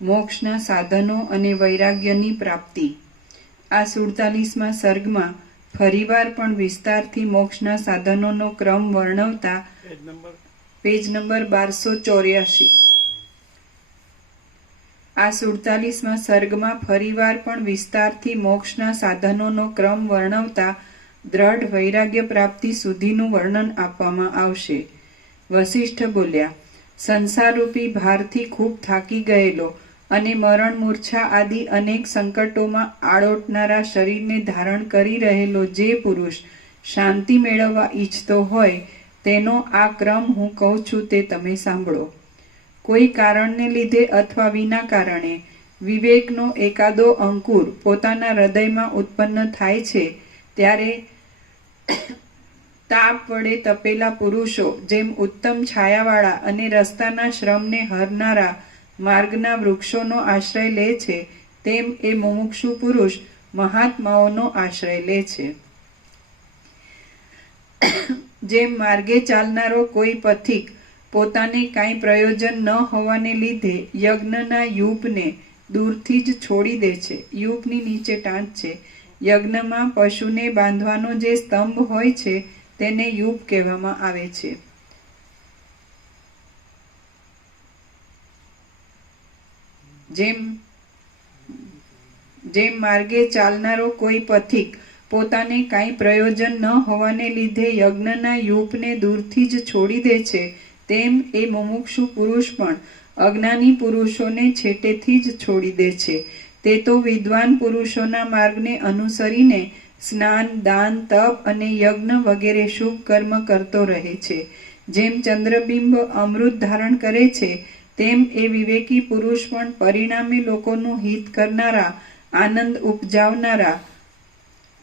મોક્ષના સાધનો અને વૈરાગ્યની પ્રાપ્તિ. આ 47મા સર્ગમાં ફરીવાર પણ વિસ્તારથી મોક્ષના સાધનોનો ક્રમ વર્ણવતા પેજ નંબર 1284. આ 47મા સર્ગમાં ફરીવાર પણ વિસ્તારથી મોક્ષના સાધનોનો ક્રમ વર્ણવતા દ્રઢ વૈરાગ્ય પ્રાપ્તિ સુધીનું વર્ણન આપવામાં આવશે. વસિષ્ઠ બોલ્યા, સંસારરૂપી ભારથી ખૂબ થાકી ગયેલો અને મરણ મૂર્છા આદિ અનેક સંકટોમાં આળોટનારા શરીરને ધારણ કરી રહેલો જે પુરુષ શાંતિ મેળવવા ઈચ્છતો હોય તેનો આ ક્રમ હું કહું છું તે તમે સાંભળો. કોઈ કારણને લીધે અથવા વિના કારણે વિવેકનો એકાદો અંકુર પોતાના હૃદયમાં ઉત્પન્ન થાય છે ત્યારે તાપ વડે તપેલા પુરુષો જેમ ઉત્તમ છાયાવાળા અને રસ્તાના શ્રમને હરનારા માર્ગના વૃક્ષોનો આશ્રય લે છે, તેમ એ મુમુક્ષુ પુરુષ મહાત્માઓનો આશ્રય લે છે. જેમ માર્ગે ચાલનારો કોઈ પથિક પોતાને કાંઈ પ્રયોજન ન હોવાને લીધે યજ્ઞના યુપને દૂરથી જ છોડી દે છે. યુપની નીચે ટાંચ છે. યજ્ઞમાં પશુને બાંધવાનો જે સ્તંભ હોય છે તેને યુપ કહેવામાં આવે છે. જેમ માર્ગે ચાલનારો કોઈ પથિક પોતાને કાંઈ પ્રયોજન ન હોવાને લીધે યજ્ઞના યુપને દૂરથી જ છોડી દે છે, તેમ એ મુમુક્ષુ પુરુષ પણ અજ્ઞાની પુરુષોને છેટેથી જ છોડી દે છે. તે તો વિદ્વાન પુરુષોના માર્ગને અનુસરીને સ્નાન, દાન, તપ અને યજ્ઞ વગેરે શુભ કર્મ કરતો રહે છે. જેમ ચંદ્રબિંબ અમૃત ધારણ કરે છે, તેમ એ વિવેકી પુરુષ પણ પરિણામે લોકોનું હિત કરનારા, આનંદ ઉપજાવનારા,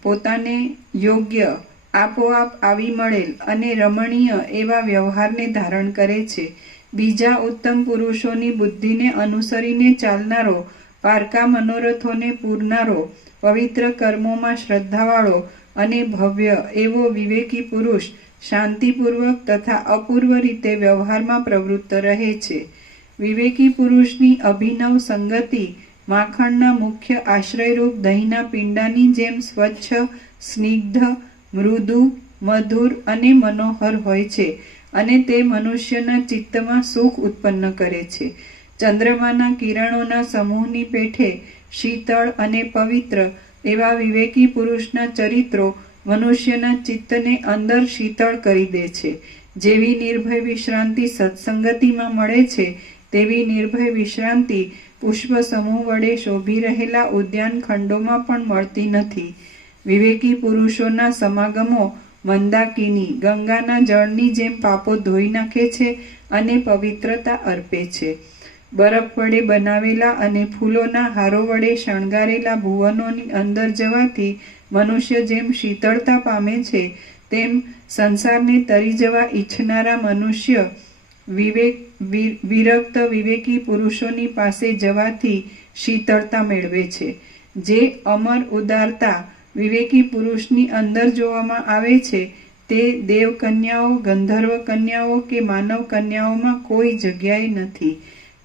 પોતાને યોગ્ય, આપોઆપ આવી મળેલ અને રમણીય એવા વ્યવહારને ધારણ કરે છે. બીજા ઉત્તમ પુરુષોની બુદ્ધિને અનુસરીને ચાલનારો, પારકા મનોરથોને પૂરનારો, પવિત્ર કર્મોમાં શ્રદ્ધાવાળો અને ભવ્ય એવો વિવેકી પુરુષ શાંતિપૂર્વક તથા અપૂર્વ રીતે વ્યવહારમાં પ્રવૃત્ત રહે છે. વિવેકી પુરુષની અભિનવ સંગતિ માખણના મુખ્ય આશ્રયરૂપ દહીંના પિંડાની જેમ સ્વચ્છ, સ્નિગ્ધ, મૃદુ, મધુર અને મનોહર હોય છે અને તે મનુષ્યના ચિત્તમાં સુખ ઉત્પન્ન કરે છે. ચંદ્રમાના કિરણોના સમૂહની પેઠે શીતળ અને પવિત્ર એવા વિવેકી પુરુષના ચરિત્રો મનુષ્યના ચિત્તને અંદર શીતળ કરી દે છે. જેવી નિર્ભય વિશ્રાંતિ સત્સંગતિમાં મળે છે, તેવી નિર્ભય વિશ્રાંતિ પુષ્પ સમૂહ વડે શોભી રહેલા ઉદ્યાન ખંડોમાં પણ મળતી નથી. વિવેકી પુરુષોના સમાગમો મંદાકિની ગંગાના જળની જેમ પાપો ધોઈ નાખે છે અને પવિત્રતા અર્પે છે. બરફ વડે બનાવેલા અને ફૂલોના હારો વડે શણગારેલા ભુવનોની અંદર જવાથી મનુષ્ય જેમ શીતળતા પામે છે, તેમ સંસારને તરી જવા ઈચ્છનારા મનુષ્ય વિરક્ત વિવેકી પુરુષોની પાસે જવાથી શીતળતા મેળવે છે. જે અમર ઉદારતા વિવેકી પુરુષની અંદર જોવામાં આવે છે, તે દેવ કન્યાઓ, ગંધર્વ કન્યાઓ કે માનવ કન્યાઓમાં કોઈ જગ્યાએ નથી.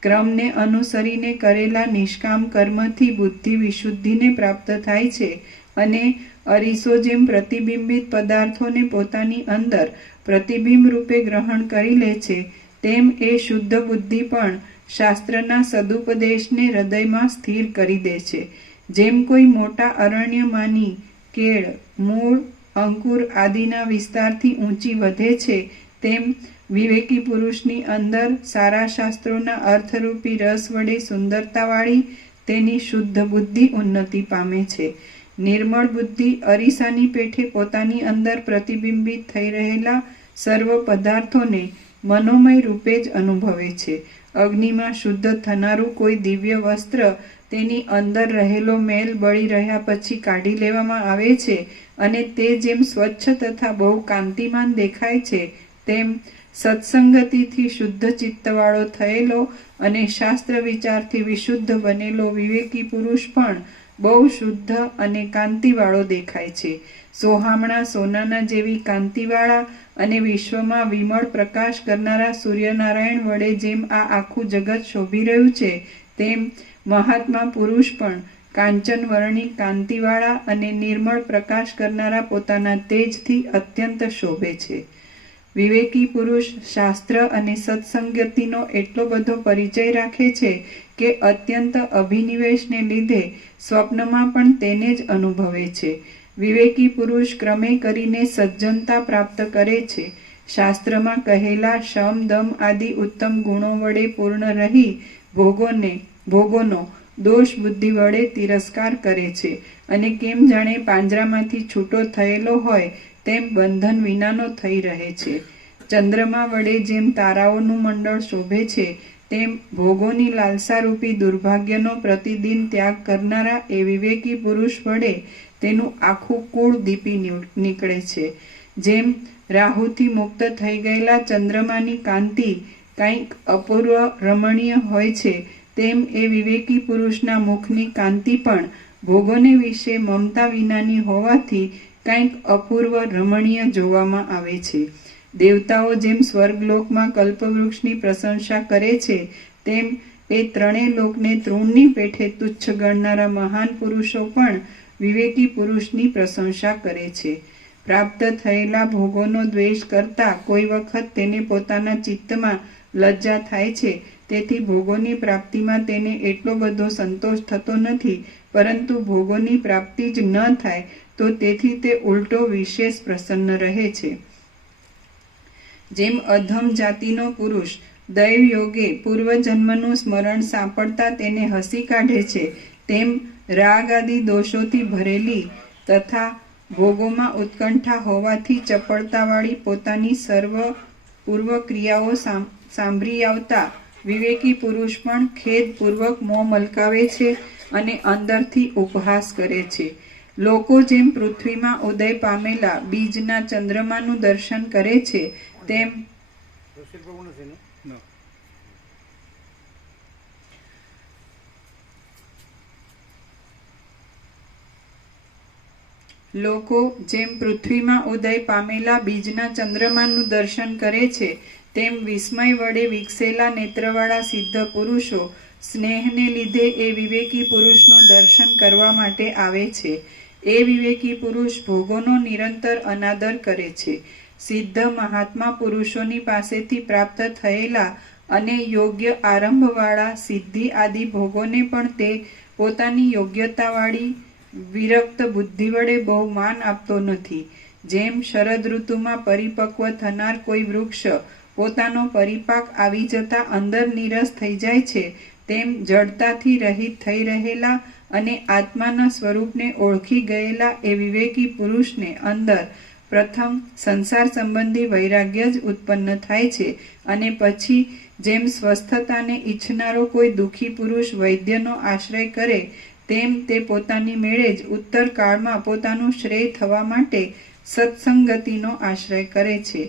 ક્રમને અનુસરીને કરેલા નિષ્કામ કર્મથી બુદ્ધિ વિશુદ્ધિને પ્રાપ્ત થાય છે અને અરીસો જેમ પ્રતિબિંબિત પદાર્થોને પોતાની અંદર પ્રતિબિંબ રૂપે ગ્રહણ કરી લે છે, તેમ એ શુદ્ધ બુદ્ધિ પણ શાસ્ત્રના સદુપદેશને હૃદયમાં સ્થિર કરી દે છે. જેમ કોઈ મોટા અરણ્યમાંની કેળ મૂળ, અંકુર આદિના વિસ્તારથી ઊંચી વધે છે, તેમ વિવેકી પુરુષની અંદર સારા શાસ્ત્રોના અર્થરૂપી રસ વડે સુંદરતાવાળી તેની શુદ્ધ બુદ્ધિ ઉન્નતિ પામે છે. નિર્મળ બુદ્ધિ અરીસાની પેઠે પોતાની અંદર પ્રતિબિંબિત થઈ રહેલા સર્વ પદાર્થોને મનોમય રૂપે જ અનુભવે છે. અગ્નિમાં શુદ્ધ થનારું કોઈ દિવ્ય વસ્ત્ર તેની અંદર રહેલો મેલ બળી રહ્યા પછી કાઢી લેવામાં આવે છે અને તે જેમ સ્વચ્છ તથા બહુ કાંતિમાન દેખાય છે, તેમ સત્સંગતિથી શુદ્ધ ચિત્તવાળો થયેલો અને શાસ્ત્ર વિચારથી વિશુદ્ધ બનેલો વિવેકી પુરુષ પણ બહુ શુદ્ધ અને કાંતિવાળો દેખાય છે. સોહામણા સોનાના જેવી કાંતિવાળા અને વિશ્વમાં વિમળ પ્રકાશ કરનારા સૂર્યનારાયણ વડે જેમ આ આખું જગત શોભી રહ્યું છે, તેમ મહાત્મા પુરુષ પણ કાંચન વર્ણી કાંતિવાળા અને નિર્મળ પ્રકાશ કરનારા પોતાના તેજથી અત્યંત શોભે છે. વિવેકી પુરુષ શાસ્ત્ર અને સત્સંગતિનો એટલો બધો પરિચય રાખે છે કે અત્યંત અભિનિવેશને લીધે સ્વપ્નમાં પણ તેને જ અનુભવે છે. વિવેકી પુરુષ ક્રમે કરીને સજ્જનતા પ્રાપ્ત કરે છે. શાસ્ત્રમાં કહેલા શમ દમ આદિ ઉત્તમ ગુણો વડે પૂર્ણ રહી ભોગોનો દોષ બુદ્ધિ વડે તિરસ્કાર કરે છે અને કેમ જાણે પાંજરામાંથી છૂટો થયેલો હોય તેમ બંધન વિનાનો થઈ રહે છે. ચંદ્રમા વડે જેમ તારાઓનું મંડળ શોભે છે, તેમ ભોગોની લાલસારૂપી દુર્ભાગ્યનો પ્રતિદિન ત્યાગ કરનારા એ વિવેકી પુરુષ વડે તેનું આખું કુળ દીપી નીકળે છે. જેમ રાહુથી મુક્ત થઈ ગયેલા ચંદ્રમાની કાંતિ કંઈક અપૂર્વ રમણીય હોય છે, તેમ એ વિવેકી પુરુષના મુખની કાંતિ પણ ભોગોને વિશે મમતા વિનાની હોવાથી કંઈક અપૂર્વ રમણીય જોવામાં આવે છે. દેવતાઓ જેમ સ્વર્ગલોકમાં કલ્પવૃક્ષની પ્રશંસા કરે છે, તેમ એ ત્રણેય લોકને તૃણની પેઠે તુચ્છ ગણનારા મહાન પુરુષો પણ વિવેકી પુરુષની પ્રશંસા કરે છે. પ્રાપ્ત થયેલા ભોગોનો દ્વેષ કરતા કોઈ વખત તેને પોતાના ચિત્તમાં લજ્જા થાય છે, તેથી ભોગોની પ્રાપ્તિમાં તેને એટલો બધો સંતોષ થતો નથી, પરંતુ ભોગોની પ્રાપ્તિ જ ન થાય તો તેથી તે ઉલટો વિશેષ પ્રસન્ન રહે છે. જેમ અધમ જાતિનો પુરુષ દૈવ યોગે પૂર્વજન્મનું સ્મરણ સાંપડતા તેને હસી કાઢે છે, તેમ રાગ આદિ દોષોથી ભરેલી તથા ભોગોમાં ઉત્કંઠા હોવાથી ચપળતાવાળી પોતાની સર્વ પૂર્વ ક્રિયાઓ સાંભળી આવતા વિવેકી પુરુષ પણ ખેદપૂર્વક મોં મલકાવે છે અને અંદરથી ઉપહાસ કરે છે. લોકો જેમ પૃથ્વીમાં ઉદય પામેલા બીજના ચંદ્રમાનું દર્શન કરે છે, તેમ દર્શન કરે છે, તેમ વિસ્મય વડે વિકસેલા નેત્રવાળા સિદ્ધ પુરુષો સ્નેહને લીધે એ વિવેકી પુરુષનું દર્શન કરવા માટે આવે છે. એ વિવેકી પુરુષ ભોગોનો નિરંતર અનાદર કરે છે. સિદ્ધ મહાત્મા પુરુષોની પાસેથી પ્રાપ્ત થયેલા અને યોગ્ય આરંભવાળા સિદ્ધિ આદિ ભોગોને પણ તે પોતાની યોગ્યતાવાળી વિરક્ત બુદ્ધિ વડે બહુ માન આપતો નથી. જેમ શરદ ઋતુમાં પરિપક્વ થનાર કોઈ વૃક્ષ પોતાનો પરિપાક આવી જતા અંદર નીરસ થઈ જાય છે, તેમ જડતાથી રહિત થઈ રહેલા અને આત્માના સ્વરૂપને ઓળખી ગયેલા એ વિવેકી પુરુષને અંદર પ્રથમ સંસાર સંબંધી વૈરાગ્ય જ ઉત્પન્ન થાય છે અને પછી જેમ સ્વસ્થતાને ઈચ્છનારો કોઈ દુઃખી પુરુષ વૈદ્યનો આશ્રય કરે, તેમ તે પોતાની મેળે જ ઉત્તર કાળમાં પોતાનું શ્રેય થવા માટે સત્સંગતિનો આશ્રય કરે છે.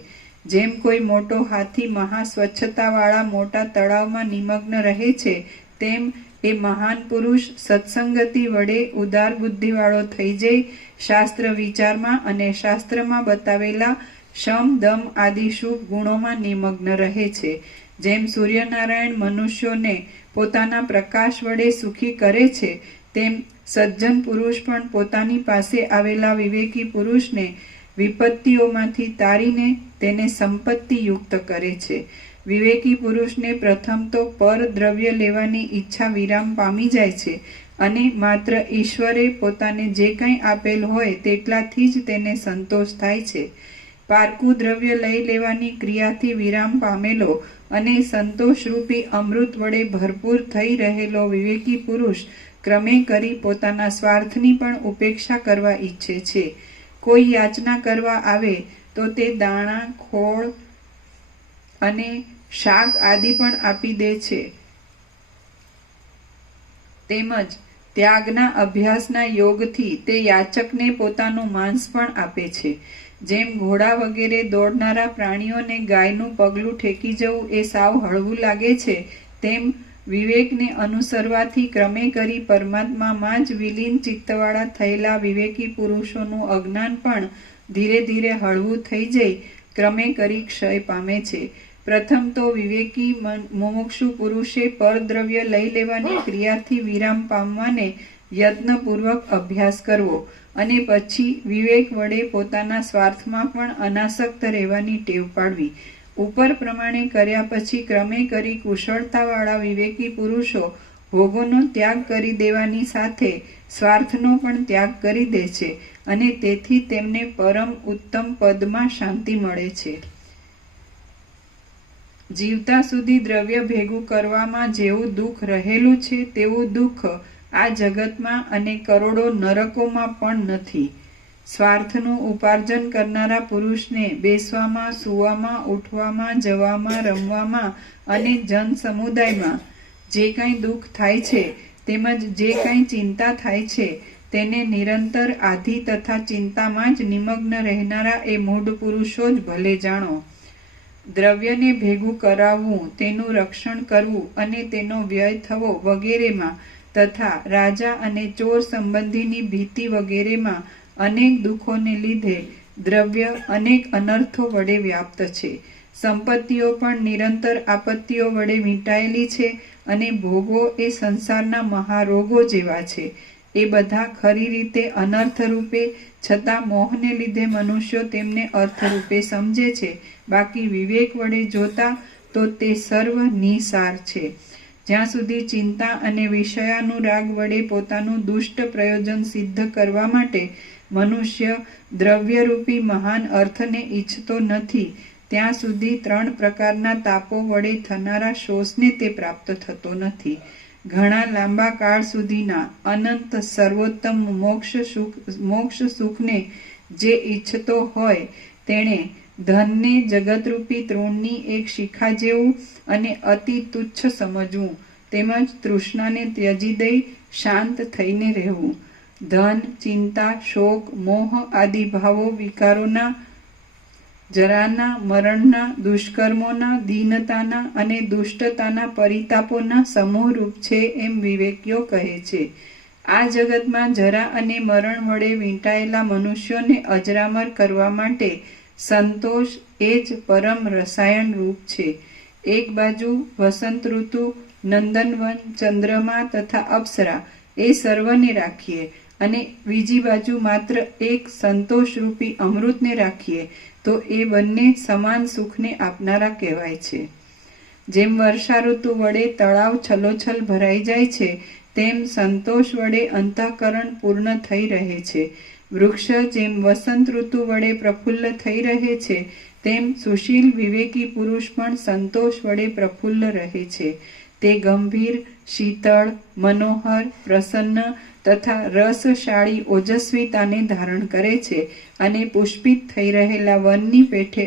જેમ કોઈ મોટો હાથી મહા સ્વચ્છતાવાળા મોટા તળાવમાં નિમગ્ન રહે છે, તેમ એ મહાન પુરુષ સત્સંગતિ વડે ઉદાર બુદ્ધિવાળો થઈ જઈ શાસ્ત્ર વિચારમાં અને શાસ્ત્રમાં બતાવેલા શમ દમ આદિ શુભ ગુણોમાં નિમગ્ન રહે છે. જેમ સૂર્યનારાયણ મનુષ્યોને પોતાના પ્રકાશ વડે સુખી કરે છે, તેમ સજ્જન પુરુષ પણ પોતાની પાસે આવેલા વિવેકી પુરુષને વિપત્તિઓમાંથી તારીને તેને સંપત્તિ યુક્ત કરે છે. વિવેકી પુરુષને પ્રથમ તો પર દ્રવ્ય લેવાની ઈચ્છા વિરામ પામી જાય છે અને માત્ર ઈશ્વરે પોતાને જે કંઈ આપેલ હોય તેટલાથી જ તેને સંતોષ થાય છે. પારકું દ્રવ્ય લઈ લેવાની ક્રિયાથી વિરામ પામેલો અને સંતોષરૂપી અમૃત વડે ભરપૂર થઈ રહેલો વિવેકી પુરુષ ક્રમે કરી પોતાના સ્વાર્થની પણ ઉપેક્ષા કરવા ઈચ્છે છે. કોઈ યાચના કરવા આવે તો તે દાણા, ખોળ અને શાક આદિ પણ આપી દે છે. તેમજ ત્યાગના અભ્યાસના યોગથી તે યાચકને પોતાનું માંસ પણ આપે છે. જેમ ઘોડા વગેરે દોડનારા પ્રાણીઓને ગાયનું પગલું ઠેકી જવું એ સાવ હળવું લાગે છે, તેમ વિવેકને અનુસરવાથી ક્રમે કરી પરમાત્મામાં જ વિલીન ચિત્તવાળા થયેલા વિવેકી પુરુષોનું અજ્ઞાન પણ ધીરે ધીરે હળવું થઈ જઈ ક્રમે કરી ક્ષય પામે છે. પ્રથમ તો વિવેકી મુમુક્ષુ પુરુષે પરદ્રવ્ય લઈ લેવાની ક્રિયાથી વિરામ પામવાને યત્નપૂર્વક અભ્યાસ કરવો અને પછી વિવેક વડે પોતાના સ્વાર્થમાં પણ અનાસક્ત રહેવાની ટેવ પાડવી. ઉપર પ્રમાણે કર્યા પછી ક્રમે કરી કુશળતાવાળા વિવેકી પુરુષો ભોગોનો ત્યાગ કરી દેવાની સાથે સ્વાર્થનો પણ ત્યાગ કરી દે છે અને તેથી તેમને પરમ ઉત્તમ પદમાં શાંતિ મળે છે. જીવતા સુધી દ્રવ્ય ભેગું કરવામાં જેવું દુઃખ રહેલું છે તેવું દુઃખ આ જગતમાં અને કરોડો નરકોમાં પણ નથી. સ્વાર્થનું ઉપાર્જન કરનારા પુરુષને બેસવામાં, સૂવામાં, ઉઠવામાં, જવામાં, રમવામાં અને જન સમુદાયમાં જે કાંઈ દુઃખ થાય છે તેમજ જે કાંઈ ચિંતા થાય છે તેને નિરંતર આધિ તથા ચિંતામાં જ નિમગ્ન રહેનારા એ મૂઢ પુરુષો જ ભલે જાણો. દ્રવ્યને ભેગું કરાવવું, તેનું રક્ષણ કરવું અને તેનો વ્યય થવો વગેરેમાં તથા રાજા અને ચોર સંબંધીની ભીતિ વગેરેમાં અનેક દુઃખોને લીધે દ્રવ્ય અનેક અનર્થો વડે વ્યાપ્ત છે. સંપત્તિઓ પણ નિરંતર આપત્તિઓ વડે વીંટાયેલી છે અને ભોગો એ સંસારના મહારોગો જેવા છે. એ બધા ખરી રીતે અનર્થરૂપે, છતાં મોહને લીધે મનુષ્યો તેમને અર્થરૂપે સમજે છે. બાકી વિવેક વડે જોતા તો તે સર્વ નિસાર છે. જ્યાં સુધી ચિંતા અને વિષયાનુરાગ વડે પોતાનું દુષ્ટ પ્રયોજન સિદ્ધ કરવા માટે મનુષ્ય દ્રવ્યરૂપી મહાન અર્થને ઈચ્છતો નથી, ત્યાં સુધી 3 પ્રકારના તાપો વડે થનારા શોષને તે પ્રાપ્ત થતો નથી. ઘણા લાંબા કાળ સુધીના અનંત સર્વોત્તમ મોક્ષ સુખને જે ઈચ્છતો હોય તેણે ધનને જગતરૂપી તૃણની એક શિખા જેવું અને અતિ તુચ્છ સમજવું, તેમજ તૃષ્ણાને ત્યજી દઈ શાંત થઈને રહેવું. ધન, ચિંતા, શોક, મોહ આદિ ભાવો વિકારોના, જરાના, મરણના, દુષ્કર્મોના, દીનતાના અને દુષ્ટતાના પરિતાપોના સમૂહરૂપ છે એમ વિવેકીઓ કહે છે. આ જગતમાં જરા અને મરણ વડે વીંટાયેલા મનુષ્યોને અજરામર કરવા માટે સંતોષ એ જ પરમ રસાયણ રૂપ છે. એક બાજુ વસંત ઋતુ, નંદનવન, ચંદ્રમા તથા અપ્સરા એ સર્વને રાખીએ અને બીજી બાજુ માત્ર એક સંતોષરૂપી અમૃતને રાખીએ તો એ બંને સમાન સુખને આપનારા કહેવાય છે. જેમ વર્ષા ઋતુ વડે તળાવ છલોછલ ભરાઈ જાય છે તેમ સંતોષ વડે અંતઃકરણ પૂર્ણ થઈ રહે છે. વૃક્ષ જેમ વસંત ઋતુ વડે પ્રફુલ્લ થઈ રહે છે તેમ સુશીલ વિવેકી પુરુષ પણ સંતોષ વડે પ્રફુલ્લ રહે છે. તે ગંભીર, શીતળ, મનોહર, પ્રસન્ન તથા રસશાળી ઓજસ્વીતાને ધારણ કરે છે અને પુષ્પિત થઈ રહેલા વનની પેઠે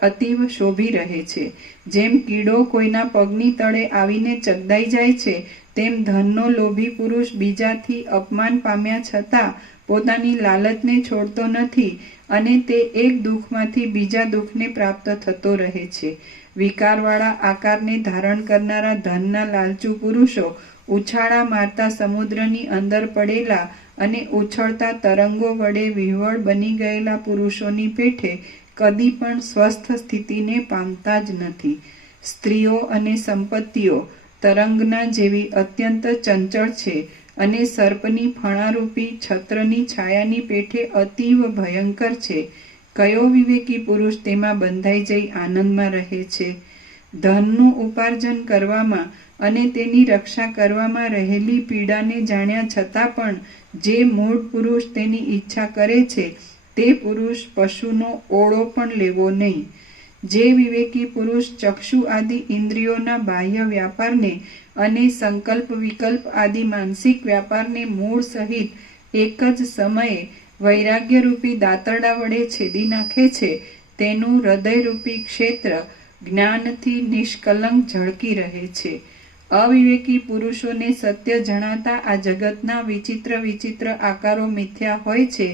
અતીવ શોભી રહે છે. જેમ કીડો કોઈના પગની તળે આવીને ચગદાઈ જાય છે તેમ ધનનો લોભી પુરુષ બીજાથી અપમાન પામ્યા છતાં પોતાની લાલચને છોડતો નથી અને તે એક દુઃખમાંથી બીજા દુઃખને પ્રાપ્ત થતો રહે છે. વિકારવાળા આકારને ધારણ કરનારા ધનના લાલચુ પુરુષો ઉછાળા મારતા સમુદ્રની અંદર પડેલા અને ઉછળતા તરંગો વડે વિહવળ બની ગયેલા પુરુષોની પેઠે કદી પણ સ્વસ્થ સ્થિતિને પામતા જ નથી. સ્ત્રીઓ અને સંપત્તિઓ તરંગના જેવી અત્યંત ચંચળ છે અને સર્પની ફણારૂપી છત્રની છાયાની પેઠે અતીવ ભયંકર છે. કયો વિવેકી પુરુષ તેમાં બંધાઈ જઈ આનંદમાં રહે છે? ધનનું ઉપાર્જન કરવામાં અને તેની રક્ષા કરવામાં રહેલી પીડાને જાણ્યા છતાં પણ જે મૂળ પુરુષ તેની ઈચ્છા કરે છે તે પુરુષ પશુનો ઓળો પણ લેવો નહીં. જે વિવેકી પુરુષ ચક્ષુ આદિ ઇન્દ્રિયોના બાહ્ય વ્યાપારને અને સંકલ્પ વિકલ્પ આદિ માનસિક વ્યાપારને મૂળ સહિત એક જ સમયે વૈરાગ્યરૂપી દાંતરડા વડે છેદી નાખે છે, તેનું હૃદયરૂપી ક્ષેત્ર જ્ઞાનથી નિષ્કલંક ઝળકી રહે છે. અવિવેકી પુરુષોને સત્ય જણાતા આ જગતના વિચિત્ર વિચિત્ર આકારો મિથ્યા હોય છે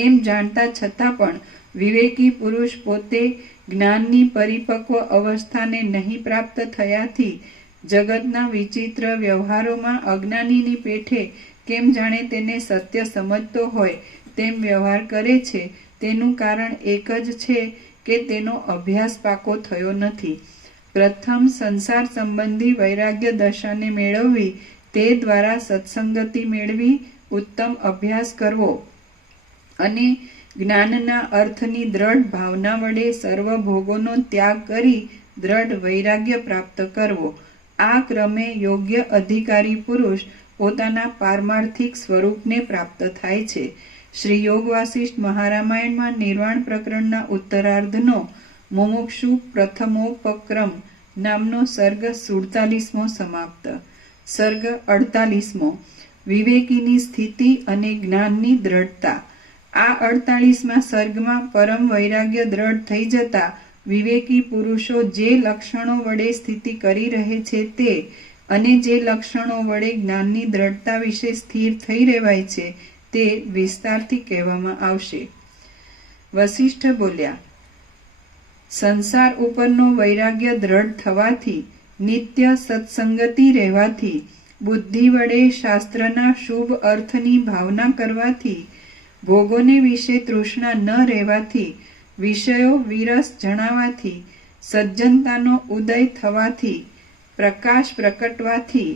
એમ જાણતા છતાં પણ વિવેકી પુરુષ પોતે જ્ઞાનની પરિપક્વ અવસ્થાને નહીં પ્રાપ્ત થયાથી જગતના વિચિત્ર વ્યવહારોમાં અજ્ઞાનીની પેઠે કેમ જાણે તેને સત્ય સમજતો હોય તેમ વ્યવહાર કરે છે. તેનું કારણ એક જ છે કે તેનો અભ્યાસ પાકો થયો નથી. પ્રથમ સંસાર સંબંધી વૈરાગ્ય દશાને મેળવવી, તે દ્વારા સત્સંગતિ મેળવી ઉત્તમ અભ્યાસ કરવો અને જ્ઞાનના અર્થની દ્રઢ ભાવના વડે સર્વ ભોગોનો ત્યાગ કરી દ્રઢ વૈરાગ્ય પ્રાપ્ત કરવો. આ ક્રમે યોગ્ય અધિકારી પુરુષ પોતાના પારમાર્થિક સ્વરૂપને પ્રાપ્ત થાય છે. શ્રી યોગ વાસિષ્ઠ મહારામાયણમાં નિર્વાણ પ્રકરણના ઉત્તરાર્ધનો મુમુક્ષુ પ્રથમોપક્રમ નામનો સર્ગ 47મો સમાપ્ત. સર્ગ 48મો વિવેકીની સ્થિતિ અને જ્ઞાનની દ્રઢતા. આ 48મા સર્ગમાં પરમ વૈરાગ્ય દ્રઢ થઈ જતા વિવેકી પુરુષો જે લક્ષણો વડે સ્થિતિ કરી રહે છે તે અને જે લક્ષણો વડે જ્ઞાનની દ્રઢતા વિશે સ્થિર થઈ રહેવાય છે તે વિસ્તારથી કહેવામાં આવશે. વસિષ્ઠ બોલ્યા, સંસાર ઉપરનો વૈરાગ્ય દ્રઢ થવાથી, નિત્ય સત્સંગતિ રહેવાથી, બુદ્ધિ વડે શાસ્ત્રના શુભ અર્થની ભાવના કરવાથી, ભોગોને વિશે તૃષ્ણા ન રહેવાથી, વિષયો વિરસ જણાવાથી, સજ્જનતાનો ઉદય થવાથી, પ્રકાશ પ્રકટવાથી,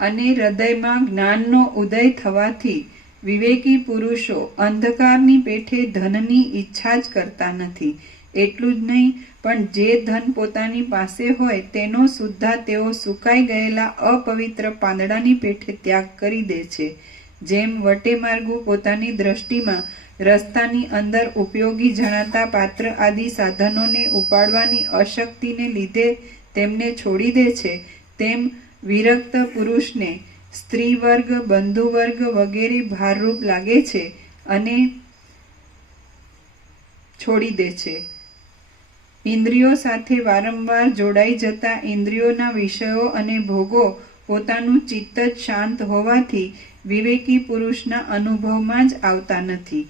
અને હૃદયમાં જ્ઞાનનો ઉદય થવાથી વિવેકી પુરુષો અંધકારની પેઠે ધનની ઈચ્છા જ કરતા નથી. એટલું જ નહીં, પણ જે ધન પોતાની પાસે હોય તેનો સુદ્ધા તેઓ સુકાઈ ગયેલા અપવિત્ર પાંદડાની પેઠે ત્યાગ કરી દે છે. જેમ વટે માર્ગુ પોતાની દ્રષ્ટિમાં રસ્તાની અંદર ઉપયોગી જણાતા પાત્ર આદિ સાધનોને ઉપાડવાની અશક્તિને લીધે તેમને છોડી દે છે, તેમ વિરક્ત પુરુષને સ્ત્રી વર્ગ, બંધુ વર્ગ વગેરે ભારરૂપ લાગે છે અને છોડી દે છે. ઇન્દ્રિયો સાથે વારંવાર જોડાઈ જતા ઇન્દ્રિયોના વિષયો અને ભોગો પોતાનું ચિત્ત જ શાંત હોવાથી વિવેકી પુરુષના અનુભવમાં જ આવતા નથી.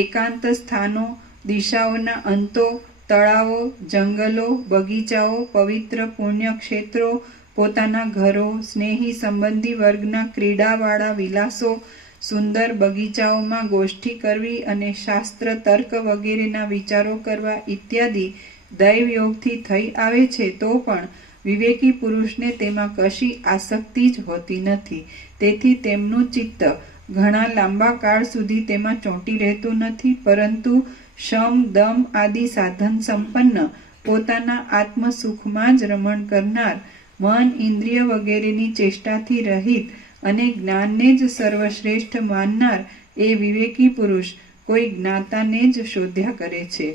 એકાંત સ્થાનો, દિશાઓના અંતો, તળાવો, જંગલો, બગીચાઓ, પવિત્ર પુણ્ય ક્ષેત્રો, પોતાના ઘરો, સ્નેહી સંબંધી વર્ગના ક્રીડાવાળા વિલાસો, સુંદર બગીચાઓમાં ગોષ્ઠી કરવી અને શાસ્ત્ર તર્ક વગેરેના વિચારો કરવા ઇત્યાદિ દૈવયોગથી થઈ આવે છે તો પણ વિવેકી પુરુષને તેમાં કશી આસક્તિ જ હોતી નથી. તેથી તેમનું ચિત્ત ઘણા લાંબા કાળ સુધી તેમાં ચોંટી રહેતું નથી, પરંતુ શમ, દમ આદિ સાધન સંપન્ન પોતાના આત્મસુખમાં જ રમણ કરનાર, મન ઇન્દ્રિય વગેરેની ચેષ્ટાથી રહિત અને જ્ઞાનને જ સર્વશ્રેષ્ઠ માનનાર એ વિવેકી પુરુષ કોઈ જ્ઞાતાને જ શોધ્યા કરે છે.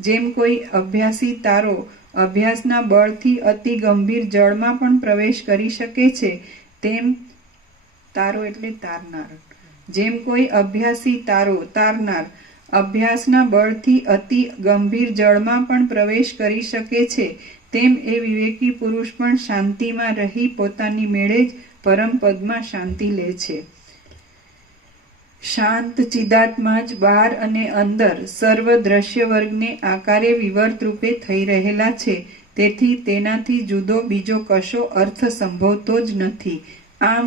જેમ કોઈ અભ્યાસી તારો અભ્યાસના બળથી અતિ ગંભીર જળમાં પણ પ્રવેશ કરી શકે છે, તેમ તારો એટલે તારનાર. જેમ કોઈ અભ્યાસી તારો તારનાર અભ્યાસના બળથી અતિ ગંભીર જળમાં પણ પ્રવેશ કરી શકે છે, તેમ એ વિવેકી પુરુષ પણ શાંતિમાં રહી પોતાની મેળે જ પરમ પદમાં શાંતિ લે છે. શાંત ચિદાત્મા જ બહાર અને અંદર સર્વ દ્રશ્ય વર્ગને આકારે વિવર્ત રૂપે થઈ રહેલા છે, તેથી તેનાથી જુદો બીજો કશો અર્થ સંભવતો જ નથી. આમ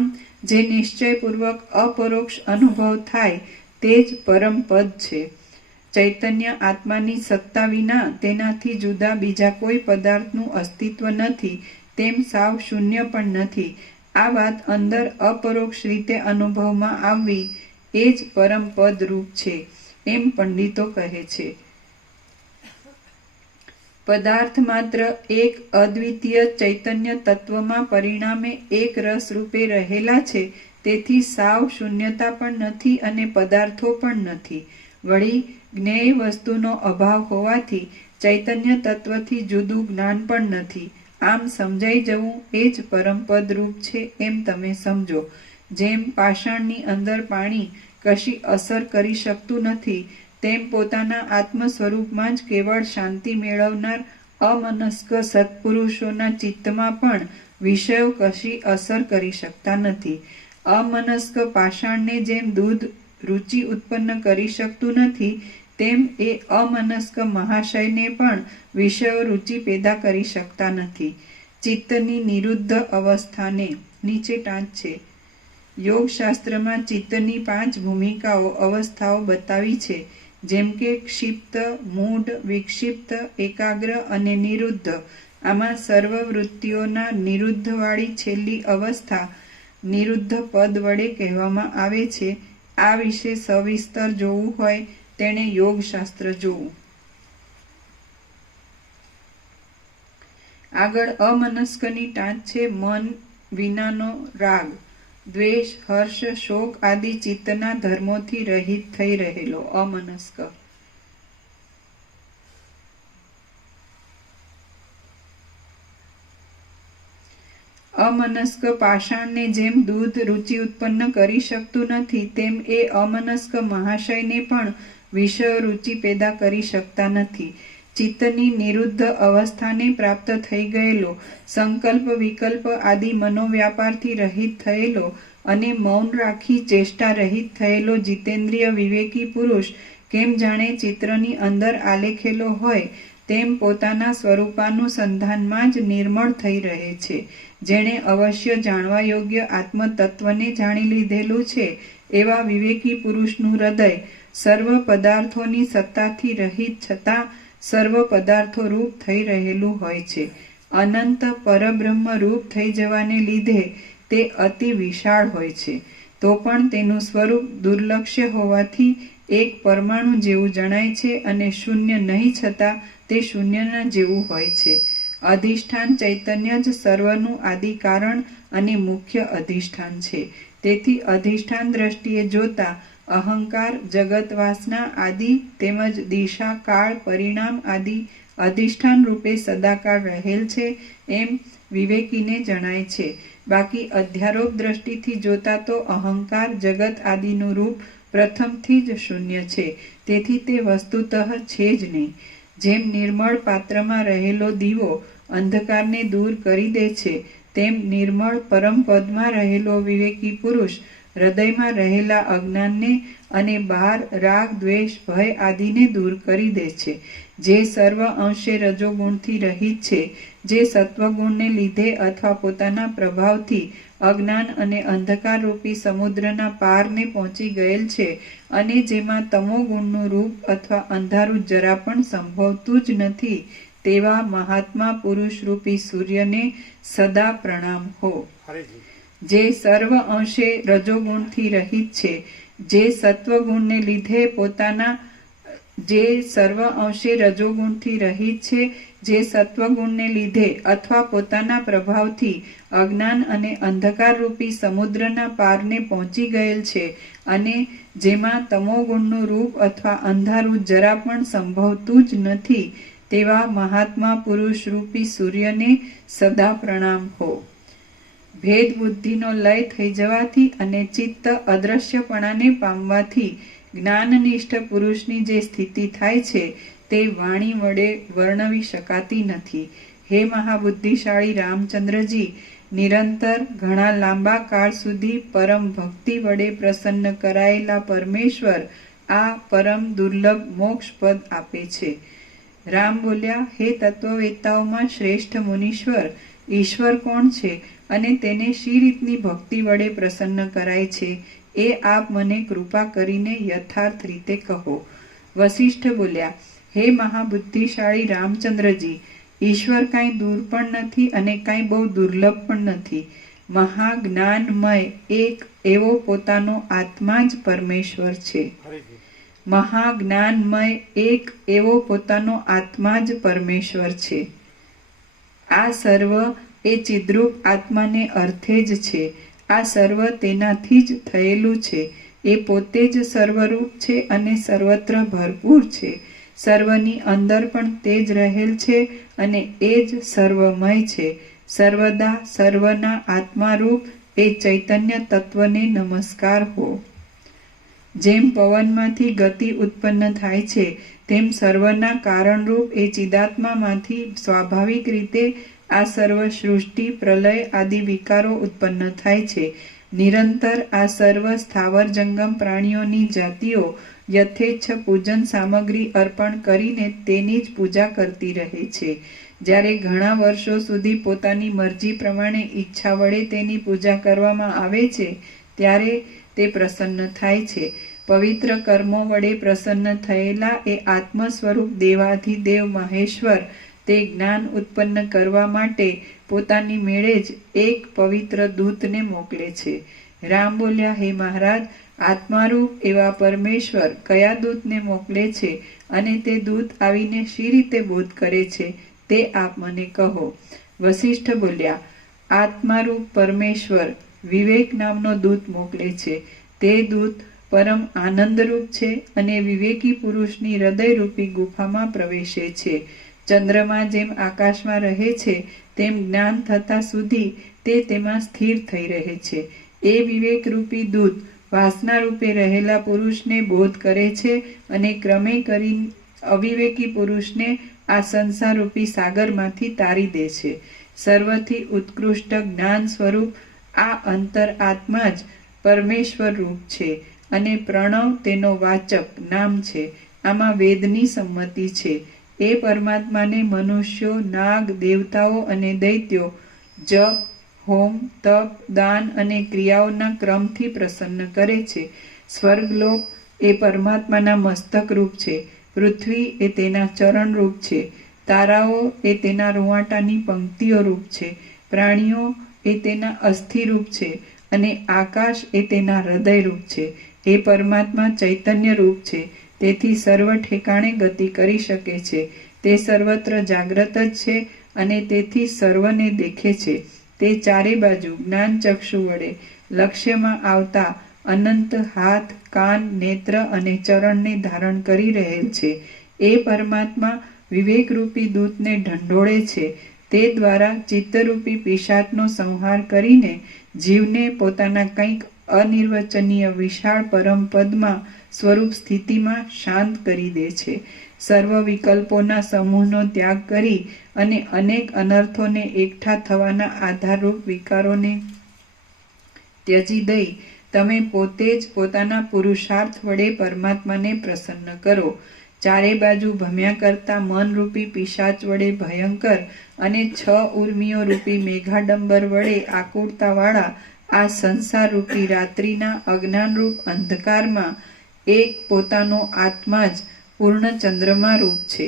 જે નિશ્ચયપૂર્વક અપરોક્ષ અનુભવ થાય તે જ પરમ પદ છે. ચૈતન્ય આત્માની સત્તા વિના તેનાથી જુદા બીજા કોઈ પદાર્થનું અસ્તિત્વ નથી, તેમ સાવ શૂન્ય પણ નથી. આ વાત અંદર અપરોક્ષ રીતે અનુભવમાં આવવી એ જ પરમ પદ રૂપ છે, એમ પંડિતો કહે છે. પદાર્થ માત્ર એક અદ્વિતીય ચૈતન્ય તત્વમાં પરિણામે એક રસ રૂપે રહેલા છે, તેથી સાવ શૂન્યતા પણ નથી અને પદાર્થો પણ નથી. વળી જ્ઞેય વસ્તુનો અભાવ હોવાથી ચૈતન્ય તત્વથી જુદું જ્ઞાન પણ નથી. આમ સમજાઈ જવું એ જ પરમપદ રૂપ છે એમ તમે સમજો. જેમ પાષાણની અંદર પાણી કશી અસર કરી શકતું નથી, તેમ પોતાના આત્મ સ્વરૂપમાં જ કેવળ શાંતિ મેળવનાર અમનસ્ક સત્પુરુષોના ચિત્તમાં પણ વિષયો કશી અસર કરી શકતા નથી. અમનસ્ક પાષાણને જેમ દૂધ રુચિ ઉત્પન્ન કરી શકતું નથી, તેમ એ અમનસ્ક મહાશયને પણ વિષયો રુચિ પેદા કરી શકતા નથી. ચિત્તની નિરુદ્ધ અવસ્થાને નીચે ટાંચ છે. યોગશાસ્ત્રમાં ચિત્તની 5 ભૂમિકાઓ અવસ્થાઓ બતાવી છે, જેમ કે ક્ષિપ્ત, મૂઢ, વિક્ષિપ્ત, એકાગ્ર અને નિરુદ્ધ. આમાં સર્વ વૃત્તિઓના નિરુદ્ધવાળી છેલ્લી અવસ્થા નિરુદ્ધ પદ વડે કહેવામાં આવે છે. આ વિશે સવિસ્તર જોવું હોય તેણે યોગશાસ્ત્ર જોવું. આગળ અમનસ્કની ટાંચ છે. મન વિનાનો રાગ, દ્વેષ, હર્ષ, શોક આદિ ચિત્તના ધર્મોથી રહિત થઈ રહેલો અમનસ્ક. અમનસ્ક પાષાણને જેમ દૂધ રુચિ ઉત્પન્ન કરી શકતું નથી, તેમ એ અમનસ્ક મહાશયને પણ વિષયો રુચિ પેદા કરી શકતા નથી. ચિત્તની નિરુદ્ધ અવસ્થાને પ્રાપ્ત થઈ ગયેલો, સંકલ્પ વિકલ્પ આદિ મનોવ્યાપારથી રહિત થયેલો અને મૌન રાખી ચેષ્ટા રહિત થયેલો જીતેન્દ્રિય વિવેકી પુરુષ કેમ જાણે ચિત્રની અંદર આલેખેલો હોય તેમ પોતાના સ્વરૂપાનુસંધાનમાં જ નિર્મળ થઈ રહે છે. જેણે અવશ્ય જાણવા યોગ્ય આત્મતત્વને જાણી લીધેલું છે, એવા વિવેકી પુરુષનું હૃદય સર્વ પદાર્થોની સત્તાથી રહિત છતાં સર્વ પદાર્થો રૂપ થઈ રહેલું હોય છે. અનંત પરબ્રહ્મ રૂપ થઈ જવાને લીધે તે અતિ વિશાળ હોય છે, તો પણ તેનું સ્વરૂપ દુર્લક્ષ્ય હોવાથી એક પરમાણુ જેવું જણાય છે અને શૂન્ય નહીં છતાં તે શૂન્યના જેવું હોય છે. અધિષ્ઠાન ચૈતન્ય જ સર્વનું આદિ કારણ અને મુખ્ય અધિષ્ઠાન છે. તેથી અધિષ્ઠાન દ્રષ્ટિએ જોતા અહંકાર, જગત વાસના આદિ તેમજ દિશા, કાળ, પરિણામ આદિ અધિષ્ઠાન રૂપે સદાકાળ રહેલ છે એમ વિવેકીને જણાય છે. બાકી અધ્યારોપ દ્રષ્ટિથી જોતા તો અહંકાર, જગત આદિનું રૂપ પ્રથમથી જ શૂન્ય છે. તેથી તે વસ્તુતઃ છે જ નહીં. જેમ નિર્મળ પાત્રમાં રહેલો દીવો અંધકારને દૂર કરી દે છે, તેમ નિર્મળ પરમપદમાં રહેલો વિવેકી પુરુષ હૃદયમાં રહેલા અજ્ઞાનને અને બહાર રાગ, દ્વેષ, ભય આદિને દૂર કરી દે છે. જે સર્વ અંશે રજોગુણથી રહિત છે, જે સત્વગુણને લીધે અથવા પોતાના પ્રભાવથી અજ્ઞાન અને અંધકાર રૂપી સમુદ્રના પારને પહોંચી ગયેલ છે અને જેમાં તમો ગુણનું રૂપ અથવા અંધારું જરા પણ સંભવતું જ નથી, તેવા મહાત્મા પુરુષ રૂપી સૂર્યને સદા પ્રણામ હો. જે સર્વ અંશે રજોગુણથી રહિત છે, જે સત્વગુણને લીધે પોતાના જે સર્વ અંશે રજોગુણથી રહિત છે, જે સત્વગુણને લીધે અથવા પોતાના પ્રભાવથી અજ્ઞાન અને અંધકાર રૂપી સમુદ્રના પારને પહોંચી ગયેલ છે અને જેમાં તમોગુણનું રૂપ અથવા અંધારું જરા પણ સંભવતું જ નથી, તેવા મહાત્મા પુરુષ રૂપી સૂર્યને સદા પ્રણામ હો. ભેદ બુદ્ધિનો લય થઈ જવાથી અને ચિત્ત અદ્રશ્યપણાને પામવાથી જ્ઞાનનિષ્ઠ પુરુષની જે સ્થિતિ થાય છે તે વાણી વડે વર્ણવી શકાતી નથી. હે મહાબુદ્ધિશાળી રામચંદ્રજી, નિરંતર ઘણા લાંબા કાળ સુધી પરમ ભક્તિ વડે પ્રસન્ન કરાયેલા પરમેશ્વર આ પરમ દુર્લભ મોક્ષપદ આપે છે. રામ બોલ્યા, હે તત્વવેત્તાઓમાં શ્રેષ્ઠ મુનીશ્વર, ઈશ્વર કોણ છે અને તેને શી રીતની ભક્તિ વડે પ્રસન્ન કરાય છે, એ આપ મને કૃપા કરીને યથાર્થ રીતે કહો. વસિષ્ઠ બોલ્યા, હે મહાબુદ્ધિશાળી રામચંદ્રજી, ઈશ્વર કાંઈ દૂર પણ નથી અને કાંઈ બહુ દુર્લભ પણ નથી. મહાજ્ઞાનમય એક એવો પોતાનો આત્મા જ પરમેશ્વર છે. મહાજ્ઞાનમય એક એવો પોતાનો આત્મા જ પરમેશ્વર છે. આ સર્વ એ ચિદ્રૂપ આત્માને અર્થે જ છે. આ સર્વ તેનાથી જ થયેલું છે. એ પોતે જ સર્વરૂપ છે અને સર્વત્ર ભરપૂર છે. સર્વની અંદર પણ તે જ રહેલ છે અને એ જ સર્વમય છે. સર્વદા સર્વના આત્મારૂપ એ ચૈતન્ય તત્વને નમસ્કાર હો. જેમ પવનમાંથી ગતિ ઉત્પન્ન થાય છે તેમ સર્વના કારણરૂપ એ ચિદાત્મામાંથી સ્વાભાવિક રીતે આ સર્વ સૃષ્ટિ પ્રલય આદિ વિકારો ઉત્પન્ન થાય છે. નિરંતર આ સર્વ સ્થાવર જંગમ પ્રાણીઓની જાતિઓ યથેચ્છ પૂજન સામગ્રી અર્પણ કરીને તેની જ પૂજા કરતી રહે છે. જ્યારે ઘણા વર્ષો સુધી પોતાની મરજી પ્રમાણે ઈચ્છા વડે તેની પૂજા કરવામાં આવે છે ત્યારે તે પ્રસન્ન થાય છે. પવિત્ર કર્મો વડે પ્રસન્ન થયેલા એ આત્મ સ્વરૂપ દેવાધિદેવ મહેશ્વર તે જ્ઞાન ઉત્પન્ન કરવા માટે પોતાની મેળે જ એક પવિત્ર દૂતને મોકલે છે. રામ બોલ્યા, હે મહારાજ, આત્મારૂપ એવા પરમેશ્વર કયા દૂતને મોકલે છે અને તે દૂત આવીને શી રીતે બોધ કરે છે તે આપ મને કહો. વશિષ્ઠ બોલ્યા, આત્મારૂપ પરમેશ્વર વિવેક નામનો દૂત મોકલે છે. તે દૂત પરમ આનંદરૂપ છે અને વિવેકી પુરુષની હૃદયરૂપી ગુફામાં પ્રવેશે છે. ચંદ્રમા જેમ આકાશમાં રહે છે તેમ જ્ઞાન થતા સુધી તે તેમાં સ્થિર થઈ રહે છે. એ વિવેકરૂપી દૂત વાસનારૂપે રહેલા પુરુષને બોધ કરે છે અને ક્રમે કરી અવિવેકી પુરુષને આ સંસારરૂપી સાગરમાંથી તારી દે છે. સર્વથી ઉત્કૃષ્ટ જ્ઞાન સ્વરૂપ આ અંતર આત્મા જ પરમેશ્વર રૂપ છે અને પ્રણવ તેનો વાચક નામ છે. આમાં વેદની સંમતિ છે. એ પરમાત્માને મનુષ્યો, નાગ, દેવતાઓ અને દૈત્યો જપ, હોમ, તપ, દાન અને ક્રિયાઓના ક્રમથી પ્રસન્ન કરે છે. સ્વર્ગલોક એ પરમાત્માના મસ્તક રૂપ છે. પૃથ્વી એ તેના ચરણ રૂપ છે. તારાઓ એ તેના રૂંવાટાની પંક્તિઓ રૂપ છે. પ્રાણીઓ એ તેના અસ્થિ રૂપ છે અને આકાશ એ તેના હૃદય રૂપ છે. એ પરમાત્મા ચૈતન્ય રૂપ છે. તેથી સર્વ ઠેકાણે ગતિ કરી શકે છે. તે સર્વત્ર જાગ્રત જ છે અને તેથી સર્વને દેખે છે. તે ચારે બાજુ જ્ઞાન ચક્ષુ વડે લક્ષ્યમાં આવતા અનંત હાથ, કાન, નેત્ર અને ચરણને ધારણ કરી રહેલ છે. એ પરમાત્મા વિવેકરૂપી દૂતને ઢંઢોળે છે. તે દ્વારા ચિત્તરૂપી પિશાચનો સંહાર કરીને જીવને પોતાના કંઈક અનિર્વચનીય વિશાળ પરમ પદમાં સ્વરૂપ સ્થિતિમાં શાંત કરી દે છે. સર્વ વિકલ્પોના સમૂહનો ત્યાગ કરી અને અનેક અનર્થોને એકઠા થવાના આધારરૂપ વિકારોને ત્યજી દઈ તમે પોતે જ પોતાના પુરુષાર્થ વડે પરમાત્માને પ્રસન્ન કરો. ચારે બાજુ ભમ્યા કરતા મનરૂપી પિશાચ વડે ભયંકર અને 6 ઉર્મિઓ રૂપી મેઘાડંબર વડે આકુળતાવાળા આ સંસારરૂપી રાત્રિના અજ્ઞાનરૂપ અંધકારમાં એક પોતાનો આત્મા જ પૂર્ણ ચંદ્રમા રૂપ છે.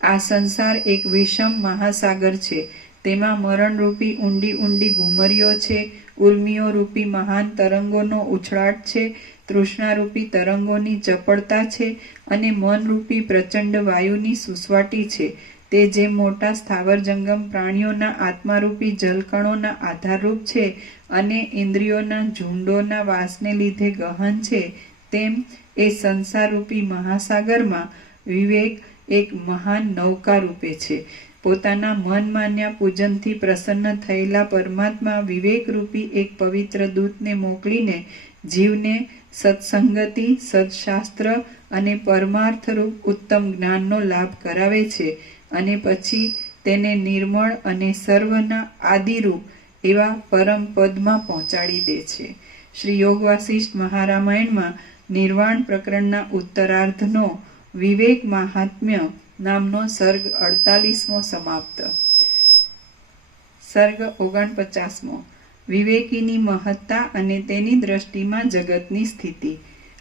આ સંસાર એક વિષમ મહાસાગર છે. તેમાં મરણરૂપી ઊંડી ઊંડી ઘુમરીઓ છે. ઉર્મિઓ રૂપી મહાન તરંગોનો ઉછળાટ છે. તૃષ્ણારૂપી તરંગોની ચપળતા છે અને મનરૂપી પ્રચંડ વાયુની સુસવાટી છે. તે જે મોટા સ્થાવર જંગમ પ્રાણીઓના આત્મારૂપી જલકણોના આધારરૂપ છે અને ઇન્દ્રિયોના ઝુંડોના વાસને લીધે ગહન છે, તેમ એ સંસારરૂપી મહાસાગરમાં વિવેક એક મહાન નૌકા રૂપે છે. પોતાના મન માન્યા પૂજનથી પ્રસન્ન થયેલા પરમાત્મા વિવેકરૂપી એક પવિત્ર દૂતને મોકલીને જીવને સત્સંગતિ, સદશાસ્ત્ર અને પરમાર્થરૂપ ઉત્તમ જ્ઞાનનો લાભ કરાવે છે અને પછી તેને નિર્મળ અને સર્વના આદિરૂપ એવા પરમ પદમાં પહોંચાડી દે છે. શ્રી યોગ વાસિષ્ઠ મહારામાયણમાં નિર્વાણ પ્રકરણના ઉત્તરાર્ધનો વિવેક મહાત્મ્ય નામનો સર્ગ 48મો સમાપ્ત. સર્ગ 49મો. વિવેકીની મહત્તા અને તેની દ્રષ્ટિમાં જગતની સ્થિતિ.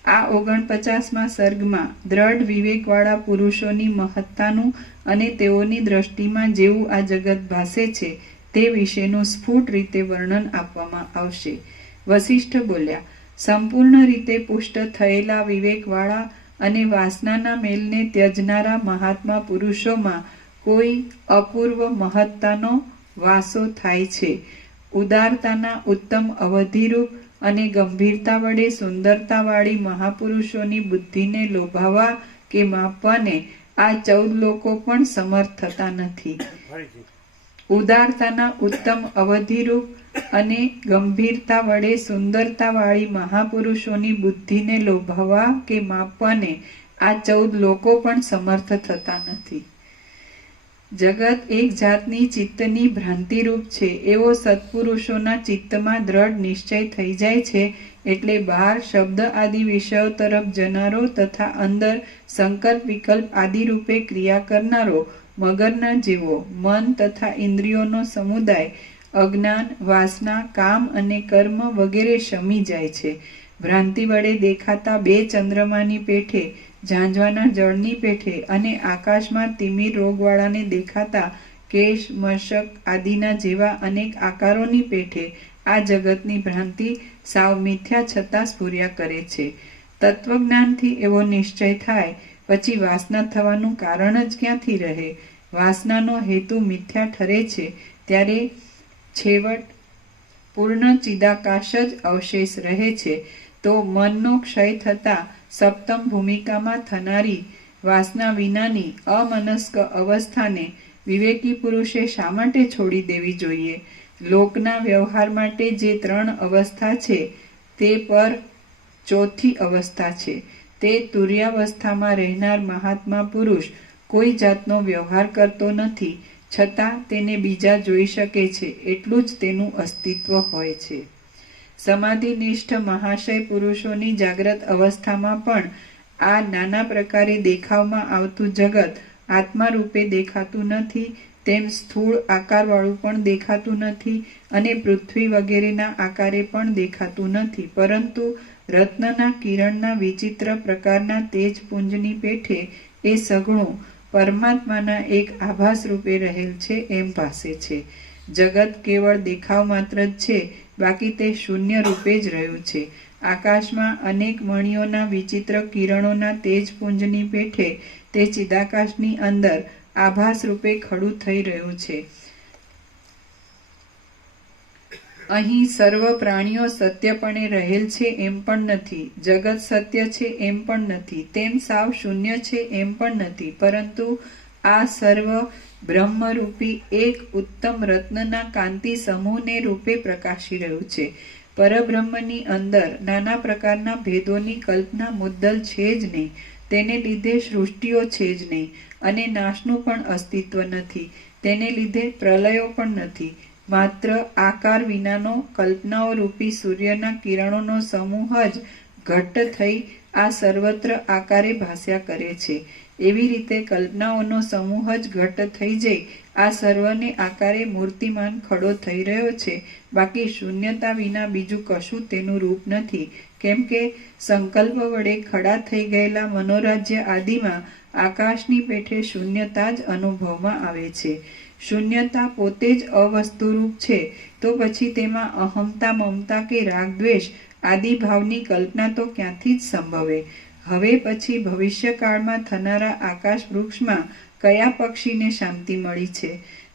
આ 49મા સર્ગમાં દ્રઢ વિવેકવાળા પુરુષોની મહત્તાનું અને તેઓની દ્રષ્ટિમાં જેવું આ જગત ભાસે છે તે વિશેનું સ્ફુટ રીતે વર્ણન આપવામાં આવશે. વશિષ્ઠ બોલ્યા, સંપૂર્ણ રીતે પુષ્ટ થયેલા વિવેકવાળા અને વાસનાના મેલને ત્યજનારા મહાત્મા પુરુષોમાં કોઈ અપૂર્વ મહત્તાનો વાસો થાય છે. ઉદારતાના ઉત્તમ અવધિરૂપ અને ગંભીરતા વડે સુંદરતાવાળી મહાપુરુષોની બુદ્ધિને લોભાવા કે માપવાને આ 14 લોકો પણ સમર્થ થતા નથી. ઉદારતાના ઉત્તમ અવધિરૂપ અને ગંભીરતા વડે સુંદરતાવાળી મહાપુરુષોની બુદ્ધિને લોભાવા કે માપવાને આ 14 લોકો પણ સમર્થ થતા નથી. જગત એક જાતની ચિત્તની ભ્રાંતિરૂપ છે એવો સત્પુરુષોના ચિત્તમાં દ્રઢ નિશ્ચય થઈ જાય છે. એટલે બહાર શબ્દ આદિ વિષયો તરફ જનારો તથા અંદર સંકલ્પ વિકલ્પ આદિ રૂપે ક્રિયા કરનારો મગરના જેવો મન તથા ઇન્દ્રિયોનો સમુદાય અજ્ઞાન, વાસના, કામ અને કર્મ વગેરે શમી જાય છે. ભ્રાંતિ વડે દેખાતા 2 ચંદ્રમાની પેઠે, ઝાંઝવાના જળની પેઠે અને આકાશમાં તિમિર રોગવાળાને દેખાતા કેશ, મશક આદિના જેવા અનેક આકારોની પેઠે આ જગતની ભ્રાંતિ સાવ મિથ્યા છતાં સ્ફુર્યા કરે છે. તત્વજ્ઞાનથી એવો નિશ્ચય થાય પછી વાસના થવાનું કારણ જ ક્યાંથી રહે? વાસનાનો હેતુ મિથ્યા ઠરે છે ત્યારે છેવટ પૂર્ણ ચિદાકાશ જ અવશેષ રહે છે. તો મનનો ક્ષય થતાં સપ્તમ ભૂમિકામાં થનારી વાસના વિનાની અમનસ્ક અવસ્થાને વિવેકી પુરુષે શા માટે છોડી દેવી જોઈએ? લોકના વ્યવહાર માટે જે 3 અવસ્થા છે તે પર 4થી અવસ્થા છે. તે તુર્યાવસ્થામાં રહેનાર મહાત્મા પુરુષ કોઈ જાતનો વ્યવહાર કરતો નથી, છતાં તેને બીજા જોઈ શકે છે એટલું જ તેનું અસ્તિત્વ હોય છે. સમાધિનિષ્ઠ મહાશય પુરુષોની જાગ્રત અવસ્થામાં પણ આ નાના પ્રકારે દેખાવમાં આવતું જગત આત્મા રૂપે દેખાતું નથી, તેમ સ્થૂળ આકારવાળું પણ દેખાતું નથી અને પૃથ્વી વગેરેના આકારે પણ દેખાતું નથી, પરંતુ રત્નના કિરણના વિચિત્ર પ્રકારના તેજપુંજની પેઠે એ સઘળું પરમાત્માના એક આભાસ રૂપે રહેલ છે એમ ભાસે છે. જગત કેવળ દેખાવ માત્ર જ છે, બાકી તે શૂન્ય રૂપે જ રહ્યું છે. આકાશમાં અનેક મણિઓના વિચિત્ર કિરણોના તેજપુંજની પેઠે તે ચિદાકાશની અંદર આભાસ રૂપે ખડું થઈ રહ્યું છે. અહીં સર્વ પ્રાણીઓ સત્યપણે રહેલ છે એમ પણ નથી, જગત સત્ય છે એમ પણ નથી, તેમ સાવ શૂન્ય છે એમ પણ નથી, પરંતુ આ સર્વ બ્રહ્મરૂપી એક ઉત્તમ રત્નના કાંતિ સમૂહને રૂપે પ્રકાશી રહ્યું છે. પરબ્રહ્મની અંદર નાના પ્રકારના ભેદોની કલ્પના મુદ્દલ છે જ નહીં, તેને લીધે સૃષ્ટિઓ છે જ નહીં અને નાશનું પણ અસ્તિત્વ નથી, તેને લીધે પ્રલયો પણ નથી. માત્ર આકાર વિનાનો કલ્પનાઓ રૂપી સૂર્યના કિરણોનો સમૂહ જ ઘટ્ટ થઈ આ સર્વત્ર આકારે ભાસ્યા કરે છે. એવી રીતે કલ્પનાઓનો સમૂહ જ ઘટ્ટ થઈ જઈ આ સર્વને આકારે મૂર્તિમાન ખડો થઈ રહ્યો છે, બાકી શૂન્યતા વિના બીજું કશું તેનું રૂપ નથી. કેમ કે સંકલ્પ વડે ખડા થઈ ગયેલા મનોરાજ્ય આદિમાં આકાશની પેઠે શૂન્યતા જ અનુભવમાં આવે છે. શૂન્યતા પોતે જ અવસ્તુરૂપ છે, તો પછી તેમાં અહમતા, મમતા કે રાગદ્વેષ આદિ ભાવની કલ્પના તો ક્યાંથી જ સંભવે? હવે પછી ભવિષ્યકાળમાં થનારા આકાશ વૃક્ષમાં કયા પક્ષીને શાંતિ મળી છે?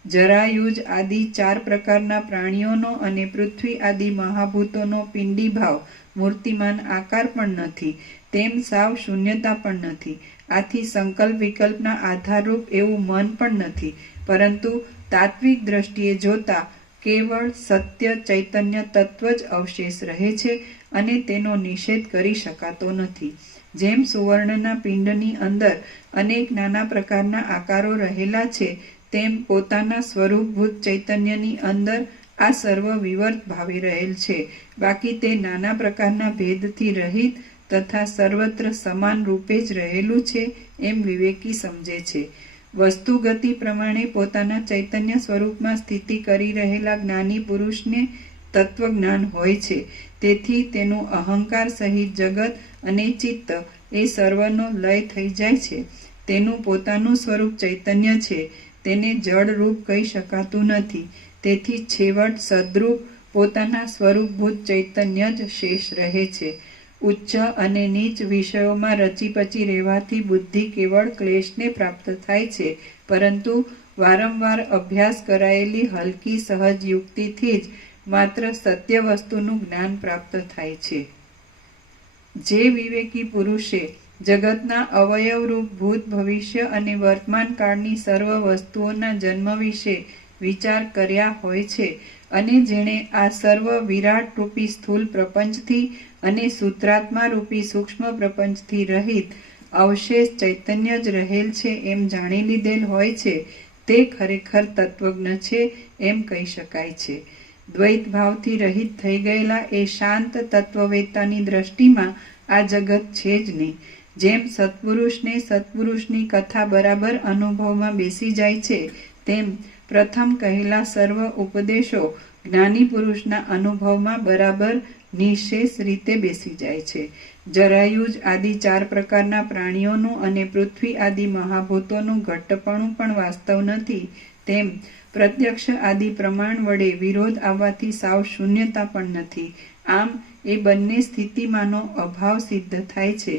જરાયુજ આદિ 4 પ્રકારના પ્રાણીઓનો અને પૃથ્વી આદિ મહાભૂતોનો પિંડી ભાવ મૂર્તિમાન આકાર પણ નથી, તેમ સાવ શૂન્યતા પણ નથી. આથી સંકલ્પ વિકલ્પના આધારરૂપ એવું મન પણ નથી, પરંતુ તાત્વિક દ્રષ્ટિએ જોતા કેવળ સત્ય ચૈતન્ય તત્વ જ અવશેષ રહે છે અને તેનો નિષેધ કરી શકાતો નથી. જેમ સુવર્ણના પિંડની અંદર અનેક નાના પ્રકારના આકારો રહેલા છે, તેમ પોતાના સ્વરૂપભૂત ચૈતન્યની અંદર આ સર્વ વિવર્ત ભાવે રહેલ છે, બાકી તે નાના પ્રકારના ભેદથી રહિત તથા સર્વત્ર સમાન રૂપે જ રહેલું છે એમ વિવેકી સમજે છે. વસ્તુગતિ પ્રમાણે પોતાના ચૈતન્ય સ્વરૂપમાં સ્થિતિ કરી રહેલા જ્ઞાની પુરુષને તત્વજ્ઞાન હોય છે, તેથી તેનું અહંકાર સહિત જગત અને ચિત્ત એ સર્વનો લય થઈ જાય છે. તેનું પોતાનું સ્વરૂપ ચૈતન્ય છે, તેને જડ રૂપ કહી શકાતું નથી, તેથી છેવટ સદરૂપ પોતાના સ્વરૂપભૂત ચૈતન્ય જ શેષ રહે છે. ઉચ્ચ અને નીચ વિષયોમાં રચીપચી રહેવાથી બુદ્ધિ કેવળ ક્લેશને પ્રાપ્ત થાય છે, પરંતુ વારંવાર અભ્યાસ કરાયેલી હલકી સહજ યુક્તિથી જ માત્ર સત્ય વસ્તુનું જ્ઞાન પ્રાપ્ત થાય છે. જે વિવેકી પુરુષે જગતના અવયવરૂપ ભૂત, ભવિષ્ય અને વર્તમાન કાળની સર્વ વસ્તુઓના જન્મ વિશે વિચાર કર્યા હોય છે અને જેણે આ સર્વ વિરાટ રૂપી સ્થૂલ પ્રપંચથી અને સૂત્રાત્મા રૂપી સૂક્ષ્મ પ્રપંચથી રહિત અવશેષ ચૈતન્ય જ રહેલ છે એમ જાણી લીધેલ હોય છે, તે ખરેખર તત્વજ્ઞ છે એમ કહી શકાય છે. દ્વૈત ભાવથી રહિત થઈ ગયેલા એ શાંત તત્વવેતાની દ્રષ્ટિમાં આ જગત છે જ નહીં. જેમ સત્પુરુષને સત્પુરુષની કથા બરાબર અનુભવમાં બેસી જાય છે, તેમ પ્રથમ કહેલા સર્વ ઉપદેશો જ્ઞાની પુરુષના અનુભવમાં બરાબર નિશેષ રીતે બેસી જાય છે. જરાયુજ આદિ 4 પ્રકારના પ્રાણીઓનું અને પૃથ્વી આદિ મહાભૂતોનું ઘટ્ટપણું પણ વાસ્તવ નથી, તેમ પ્રત્યક્ષ આદિ પ્રમાણ વડે વિરોધ આવવાથી સાવ શૂન્યતા પણ નથી. આમ એ બંને સ્થિતિમાંનો અભાવ સિદ્ધ થાય છે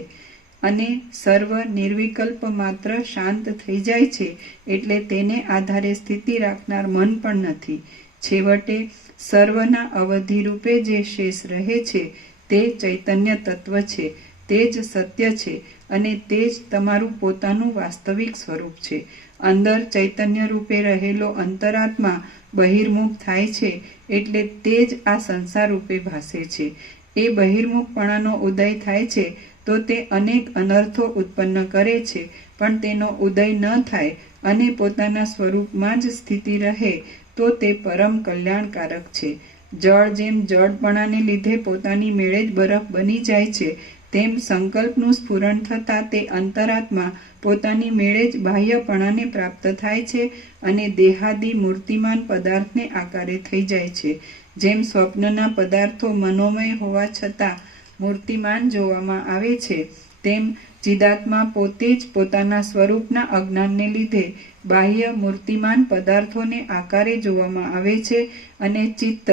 અને સર્વ નિર્વિકલ્પ માત્ર શાંત થઈ જાય છે, એટલે તેને આધારે સ્થિતિ રાખનાર મન પણ નથી. છેવટે સર્વના અવધિ રૂપે જે શેષ રહે છે તે ચૈતન્ય તત્વ છે, તે જ સત્ય છે અને તે જ તમારું પોતાનું વાસ્તવિક સ્વરૂપ છે. અંદર ચૈતન્ય રૂપે રહેલો અંતરાત્મા બહિર્મુખ થાય છે એટલે તે જ આ સંસાર રૂપે ભાસે છે. એ બહિર્મુખપણાનો ઉદય થાય છે તો તે અનેક અનર્થો ઉત્પન્ન કરે છે, પણ તેનો ઉદય ન થાય અને પોતાના સ્વરૂપમાં જ સ્થિતિ રહે તો તે પરમ કલ્યાણકારક છે. જળ જેમ જળપણાને લીધે પોતાની મેળે જ બરફ બની જાય છે, તેમ સંકલ્પનું સ્ફુરણ થતાં તે અંતરાત્મા પોતાની મેળે જ બાહ્યપણાને પ્રાપ્ત થાય છે અને દેહાદી મૂર્તિમાન પદાર્થને આકારે થઈ જાય છે. જેમ સ્વપ્નના પદાર્થો મનોમય હોવા છતાં મૂર્તિમાન જોવામાં આવે છે, તેમ ચિદાત્મા પોતે જ પોતાના સ્વરૂપના અજ્ઞાનને લીધે બાહ્ય મૂર્તિમાન પદાર્થોને આકારે જોવામાં આવે છે અને ચિત્ત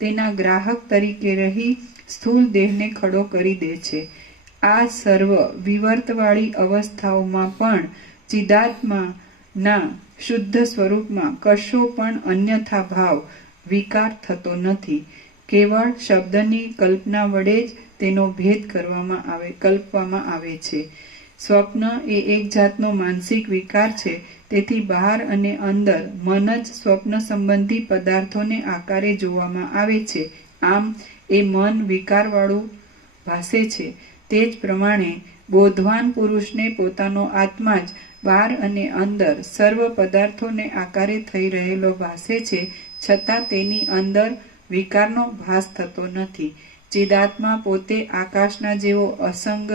તેના ગ્રાહક તરીકે રહી સ્થૂળ દેહને ખડો કરી દે છે. આ સર્વ વિવર્તવાળી અવસ્થાઓમાં પણ ચિદાત્માના શુદ્ધ સ્વરૂપમાં કશો પણ અન્યથા ભાવ વિકાર થતો નથી. કેવળ શબ્દની કલ્પના વડે જ તેનો ભેદ કલ્પવામાં આવે છે. સ્વપ્ન એ એક જાતનો માનસિક વિકાર છે, તેથી બહાર અને અંદર મન જ સ્વપ્ન સંબંધી પદાર્થોને આકારે જોવામાં આવે છે. આમ એ મન વિકારવાળું ભાસે છે. તે જ પ્રમાણે બોધવાન પુરુષને પોતાનો આત્મા જ બહાર અને અંદર સર્વ પદાર્થોને આકારે થઈ રહેલો ભાસે છે, છતાં તેની અંદર વિકારનો ભાસ થતો નથી. ચિદાત્મા પોતે આકાશના જેવો અસંગ,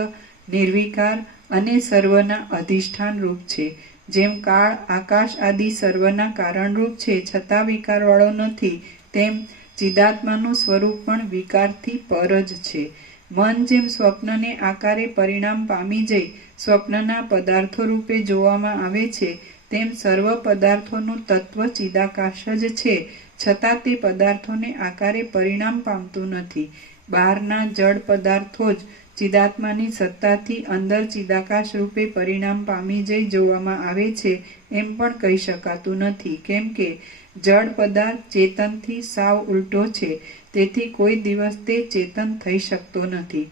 નિર્વિકાર અને સર્વના અધિષ્ઠાન રૂપ છે. જેમ કાળ, આકાશ આદિ સર્વના કારણરૂપ છે છતાં વિકારવાળો નથી, તેમ ચિદાત્માનું સ્વરૂપ પણ વિકારથી પર જ છે. મન જેમ સ્વપ્નને આકારે પરિણામ પામી જઈ સ્વપ્નના પદાર્થો રૂપે જોવામાં આવે છે, તેમ સર્વ પદાર્થોનું તત્વ ચિદાકાશ જ છે, છતાં તે પદાર્થોને આકારે પરિણામ પામતું નથી. બહારના જડ પદાર્થો જ ચિદાત્માની સત્તાથી અંદર ચિદાકાશ રૂપે પરિણામ પામી જઈ જોવામાં આવે છે એમ પણ કહી શકાતું નથી, કેમ કે જડ પદાર્થ ચેતનથી સાવ ઉલટો છે, તેથી કોઈ દિવસ તે ચેતન થઈ શકતો નથી.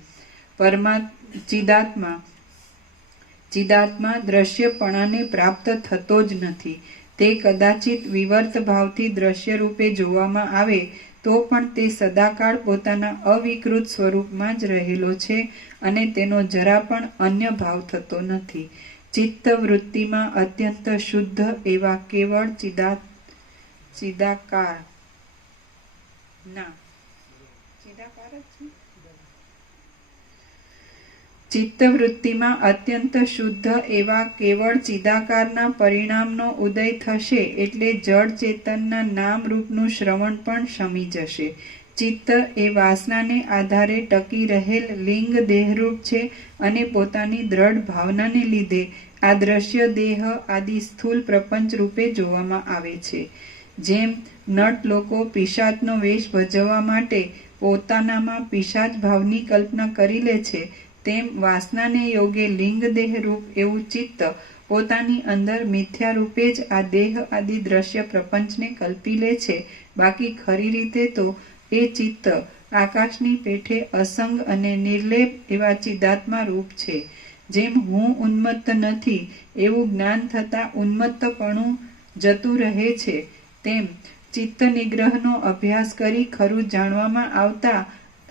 ચિદાત્મા દ્રશ્યપણાને પ્રાપ્ત થતો જ નથી. તે કદાચિત વિવર્ત ભાવથી દ્રશ્ય રૂપે જોવામાં આવે તો પણ તે સદાકાળ પોતાના અવિકૃત સ્વરૂપમાં જ રહેલો છે અને તેનો જરા પણ અન્ય ભાવ થતો નથી. ચિત્ત વૃત્તિમાં અત્યંત શુદ્ધ એવા કેવળ ચિદાકાર ચિત્તવૃત્તિમાં અત્યંત શુદ્ધ એવા કેવળ ચિદાકારના પરિણામનો ઉદય થશે એટલે જડ ચેતનના નામ રૂપનું શ્રવણ પણ શમી જશે. ચિત્ત એ વાસનાને આધારે ટકી રહેલ લિંગ દેહરૂપ છે અને પોતાની દ્રઢ ભાવનાને લીધે આ દ્રશ્ય દેહ આદિ સ્થૂલ પ્રપંચ રૂપે જોવામાં આવે છે. જેમ નટ લોકો પિશાચનો વેશ ભજવવા માટે પોતાનામાં પિશાચ ભાવની કલ્પના કરી લે છે, તેમ વાસનાને યોગે લિંગ દેહ રૂપ એવું ચિત્ત પોતાની અંદર મિથ્યા રૂપે જ આ દેહ આદિ દ્રશ્ય પ્રપંચને કલ્પી લે છે. બાકી ખરી રીતે તો એ ચિત્ત આકાશની પેઠે અસંગ અને નિર્લેપ એવા ચિદાત્મા રૂપ છે. જેમ હું ઉન્મત્ત નથી એવું જ્ઞાન થતાં ઉન્મત્તપણું જતું રહે છે, તેમ ચિત્ત નિગ્રહનો અભ્યાસ કરી ખરું જાણવામાં આવતા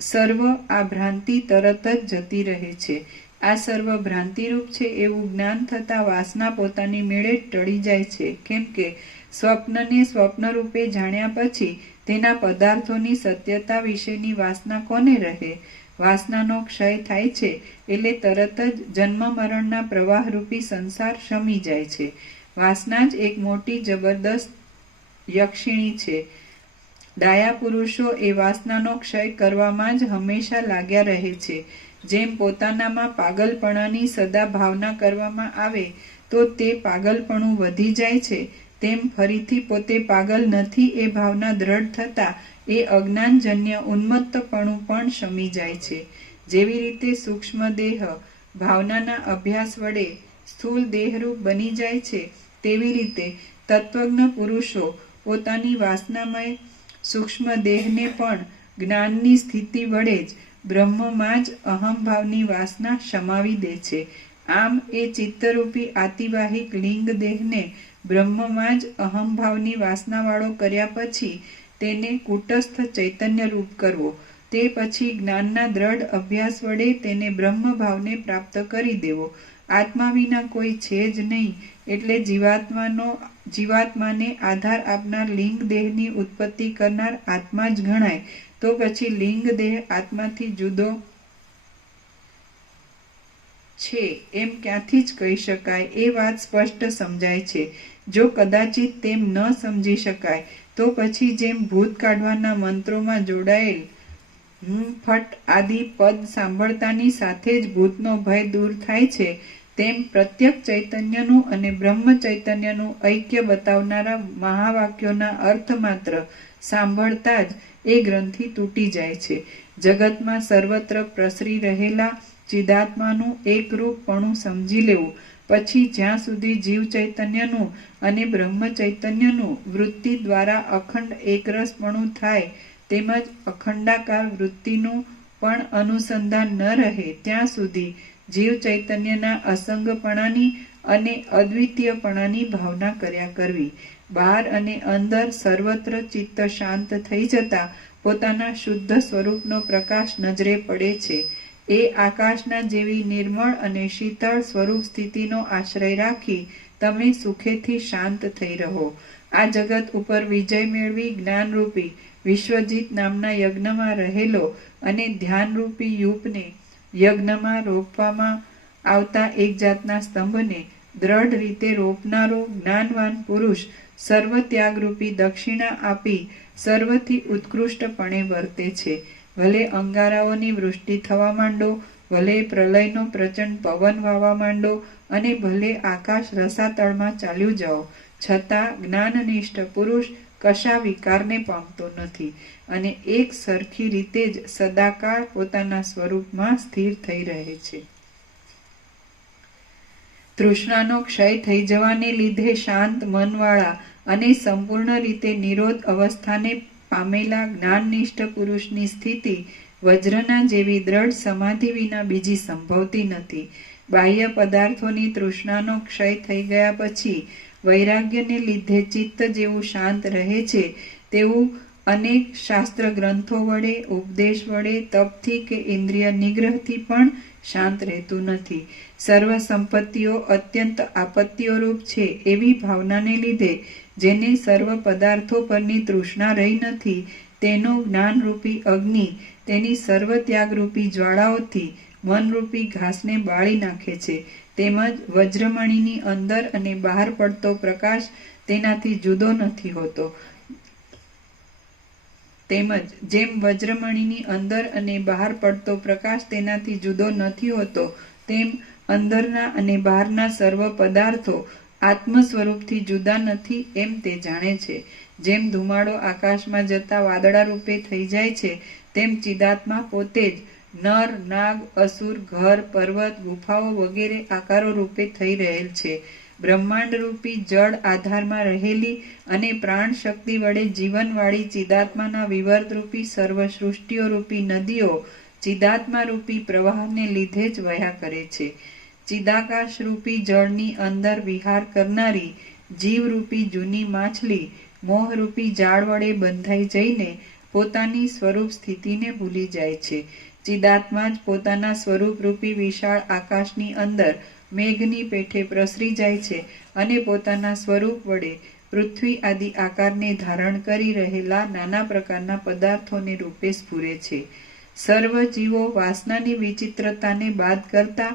સર્વ આ ભ્રાંતિ તરત જ જતી રહે છે. આ સર્વ ભ્રાંતિરૂપ છે એવું જ્ઞાન થતાં વાસના પોતાની મેળે ટળી જાય છે. કેમ કે સ્વપ્નને સ્વપ્ન રૂપે જાણ્યા પછી તેના પદાર્થોની સત્યતા વિશેની વાસના કોને રહે? વાસનાનો ક્ષય થાય છે એટલે તરત જ જન્મ મરણના પ્રવાહરૂપી સંસાર શમી જાય છે. વાસના જ એક મોટી જબરદસ્ત યક્ષિણી છે. ડાયા પુરુષો એ વાસનાનો ક્ષય કરવામાં જ હંમેશા લાગ્યા રહે છે. જેમ પોતાનામાં પાગલપણાની સદા ભાવના કરવામાં આવે તો તે પાગલપણું વધી જાય છે, તેમ ફરીથી પોતે પાગલ નથી એ ભાવના દ્રઢ થતાં એ અજ્ઞાનજન્ય ઉન્મત્તપણું પણ શમી જાય છે. જેવી રીતે સૂક્ષ્મ દેહ ભાવનાના અભ્યાસ વડે સ્થૂળ દેહરૂપ બની જાય છે, તેવી રીતે તત્વજ્ઞ પુરુષો પોતાની વાસનામય સૂક્ષ્મ દેહને પણ જ્ઞાનની સ્થિતિ વડે જ બ્રહ્મમાં જ અહમભાવની વાસના શમાવી દે છે. આમ એ ચિત્તરૂપી આતિવાહિક લિંગ દેહને બ્રહ્મમાં જ અહમભાવની વાસનાવાળો કર્યા પછી તેને કુટસ્થ ચૈતન્ય રૂપ કરવો, તે પછી જ્ઞાનના દ્રઢ અભ્યાસ વડે તેને બ્રહ્મભાવને પ્રાપ્ત કરી દેવો. આત્મા વિના કોઈ છે જ નહીં એટલે જીવાત્માને આધાર આપનાર લિંગ દેહની ઉત્પત્તિ કરનાર આત્મા જ ગણાય, તો પછી લિંગ દેહ આત્માથી જુદો છે એમ ક્યાંથી જ કહી શકાય? એ વાત સ્પષ્ટ સમજાય છે. જો કદાચિત તેમ ન સમજી શકાય તો પછી જેમ ભૂત કાઢવાના મંત્રોમાં જોડાયેલ ફટ આદિ પદ સાંભળતાની સાથે જ ભૂતનો ભય દૂર થાય છે, તેમ પ્રત્યક્ષ ચૈતન્યનું અને બ્રહ્મ ચૈતન્યનું ઐક્ય બતાવનારા મહાવાક્યોના અર્થ માત્ર સાંભળતા જ એ ગ્રંથિ તૂટી જાય છે. જગતમાં સર્વત્ર પ્રસરી રહેલા ચિદાત્માનું એકરૂપપણું સમજી લેવું. પછી જ્યાં સુધી જીવ ચૈતન્યનું અને બ્રહ્મ ચૈતન્યનું વૃત્તિ દ્વારા અખંડ એકરસપણું થાય તેમજ અખંડાકાર વૃત્તિનું પણ અનુસંધાન ન રહે ત્યાં સુધી જીવ ચૈતન્યના અસંગપણાની અને અદ્વિતીયપણાની ભાવના કર્યા કરવી. બહાર અને અંદર સર્વત્ર ચિત્ત શાંત થઈ જતા પોતાના શુદ્ધ સ્વરૂપનો પ્રકાશ નજરે પડે છે. એ આકાશના જેવી નિર્મળ અને શીતળ સ્વરૂપ સ્થિતિનો આશ્રય રાખી તમે સુખેથી શાંત થઈ રહો. આ જગત ઉપર વિજય મેળવી જ્ઞાનરૂપી વિશ્વજીત નામના યજ્ઞમાં રહેલો અને ધ્યાનરૂપી યુપને યજ્ઞમાં રોપવામાં આવતા એક જાતના સ્તંભને દ્રઢ રીતે રોપનારો જ્ઞાનવાન પુરુષ સર્વ ત્યાગરૂપી દક્ષિણા આપી સર્વથી ઉત્કૃષ્ટપણે વર્તે છે. ભલે અંગારાઓની વૃષ્ટિ થવા માંડો, ભલે પ્રલયનો પ્રચંડ પવન વાવા માંડો અને ભલે આકાશ રસાતળમાં ચાલ્યું જાઓ, છતાં જ્ઞાનનિષ્ઠ પુરુષ કશા વિકારને પામતો નથી અને એક સરખી રીતે જ સદાકાળ પોતાના સ્વરૂપમાં સ્થિર થઈ રહે છે. તૃષ્ણાનો ક્ષય થઈ જવાને લીધે શાંત મનવાળા અને સંપૂર્ણ રીતે નિરોધ અવસ્થાને પામેલા જ્ઞાનનિષ્ઠ પુરુષની સ્થિતિ વજ્રના જેવી દ્રઢ સમાધિ વિના બીજી સંભવતી નથી. બાહ્ય પદાર્થોની તૃષ્ણાનો ક્ષય થઈ ગયા પછી વૈરાગ્યને લીધે ચિત્ત જેવું શાંત રહે છે તેવું અનેક શાસ્ત્ર ગ્રંથો વડે, ઉપદેશ વડે, તપથી કે ઇન્દ્રિય નિગ્રહથી પણ શાંત રહેતું નથી. સર્વ સંપત્તિઓ અત્યંત આપત્તિઓરૂપ છે એવી ભાવનાને લીધે જેને સર્વ પદાર્થો પરની તૃષ્ણા રહી નથી તેનો જ્ઞાનરૂપી અગ્નિ તેની સર્વ ત્યાગરૂપી જ્વાળાઓથી મનરૂપી ઘાસને બાળી નાખે છે. તેમજ વજ્રમણીની અંદર અને બહાર પડતો પ્રકાશ તેનાથી જુદો નથી હોતો. તેમજ જેમ વજ્રમણીની અંદર અને બહાર પડતો પ્રકાશ તેનાથી જુદો નથી હોતો, તેમ અંદરના અને બહારના સર્વ પદાર્થો આત્મ સ્વરૂપથી જુદા નથી એમ તે જાણે છે. જેમ ધુમાડો આકાશમાં જતા વાદળા રૂપે થઈ જાય છે તેમ ચિદાત્મા પોતે જ નર, નાગ, અસુર, ઘર, પર્વત, ગુફાઓ વગેરે આકારો રૂપે થઈ રહેલ છે. બ્રહ્માંડ રૂપી જળ આધારમાં રહેલી અને પ્રાણ શક્તિ વડે જીવનવાળી ચિદાત્માના વિવર્તરૂપી સર્વ સૃષ્ટિઓ રૂપી નદીઓ ચિદાત્મા રૂપી પ્રવાહને લીધે જ વહ્યા કરે છે. ચિદાકાશ રૂપી જળની અંદર વિહાર કરનારી જીવરૂપી જૂની માછલી મોહરૂપી જાળ વડે બંધાઈ જઈને પોતાની સ્વરૂપ સ્થિતિને ભૂલી જાય છે. ચિદાત્મા જ પોતાના સ્વરૂપરૂપી વિશાળ આકાશની અંદર મેઘની પેઠે પ્રસરી જાય છે અને પોતાના સ્વરૂપ વડે પૃથ્વી આદિ આકારને ધારણ કરી રહેલા નાના પ્રકારના પદાર્થોને રૂપે સ્ફુરે છે. સર્વ જીવો વાસનાની વિચિત્રતાને બાદ કરતા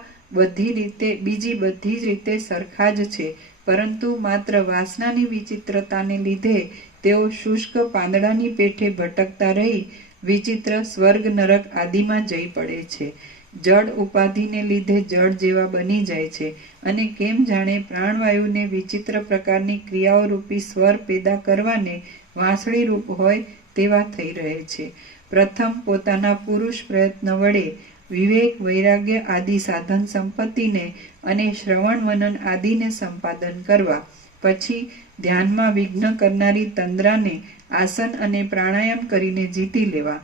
બીજી બધી જ રીતે સરખા જ છે, પરંતુ માત્ર વાસનાની વિચિત્રતાને લીધે તેઓ શુષ્ક પાંદડાની પેઠે ભટકતા રહી વિચિત્ર સ્વર્ગ નરક આદિમાં જઈ પડે છે. જડ ઉપાધિને લીધે જળ જેવા બની જાય છે અને કેમ જાણે પ્રાણવાયુને વિચિત્ર પ્રકારની ક્રિયાઓ રૂપી સ્વર પેદા કરવાને વાંસળી રૂપ હોય તેવા થઈ રહે છે. પ્રથમ પોતાના પુરુષ પ્રયત્ન વડે વિવેક, વૈરાગ્ય આદિ સાધન સંપત્તિને અને શ્રવણ મનન આદિને સંપાદન કરવા, પછી ધ્યાનમાં વિઘ્ન કરનારી તંદ્રાને આસન અને પ્રાણાયામ કરીને જીતી લેવા,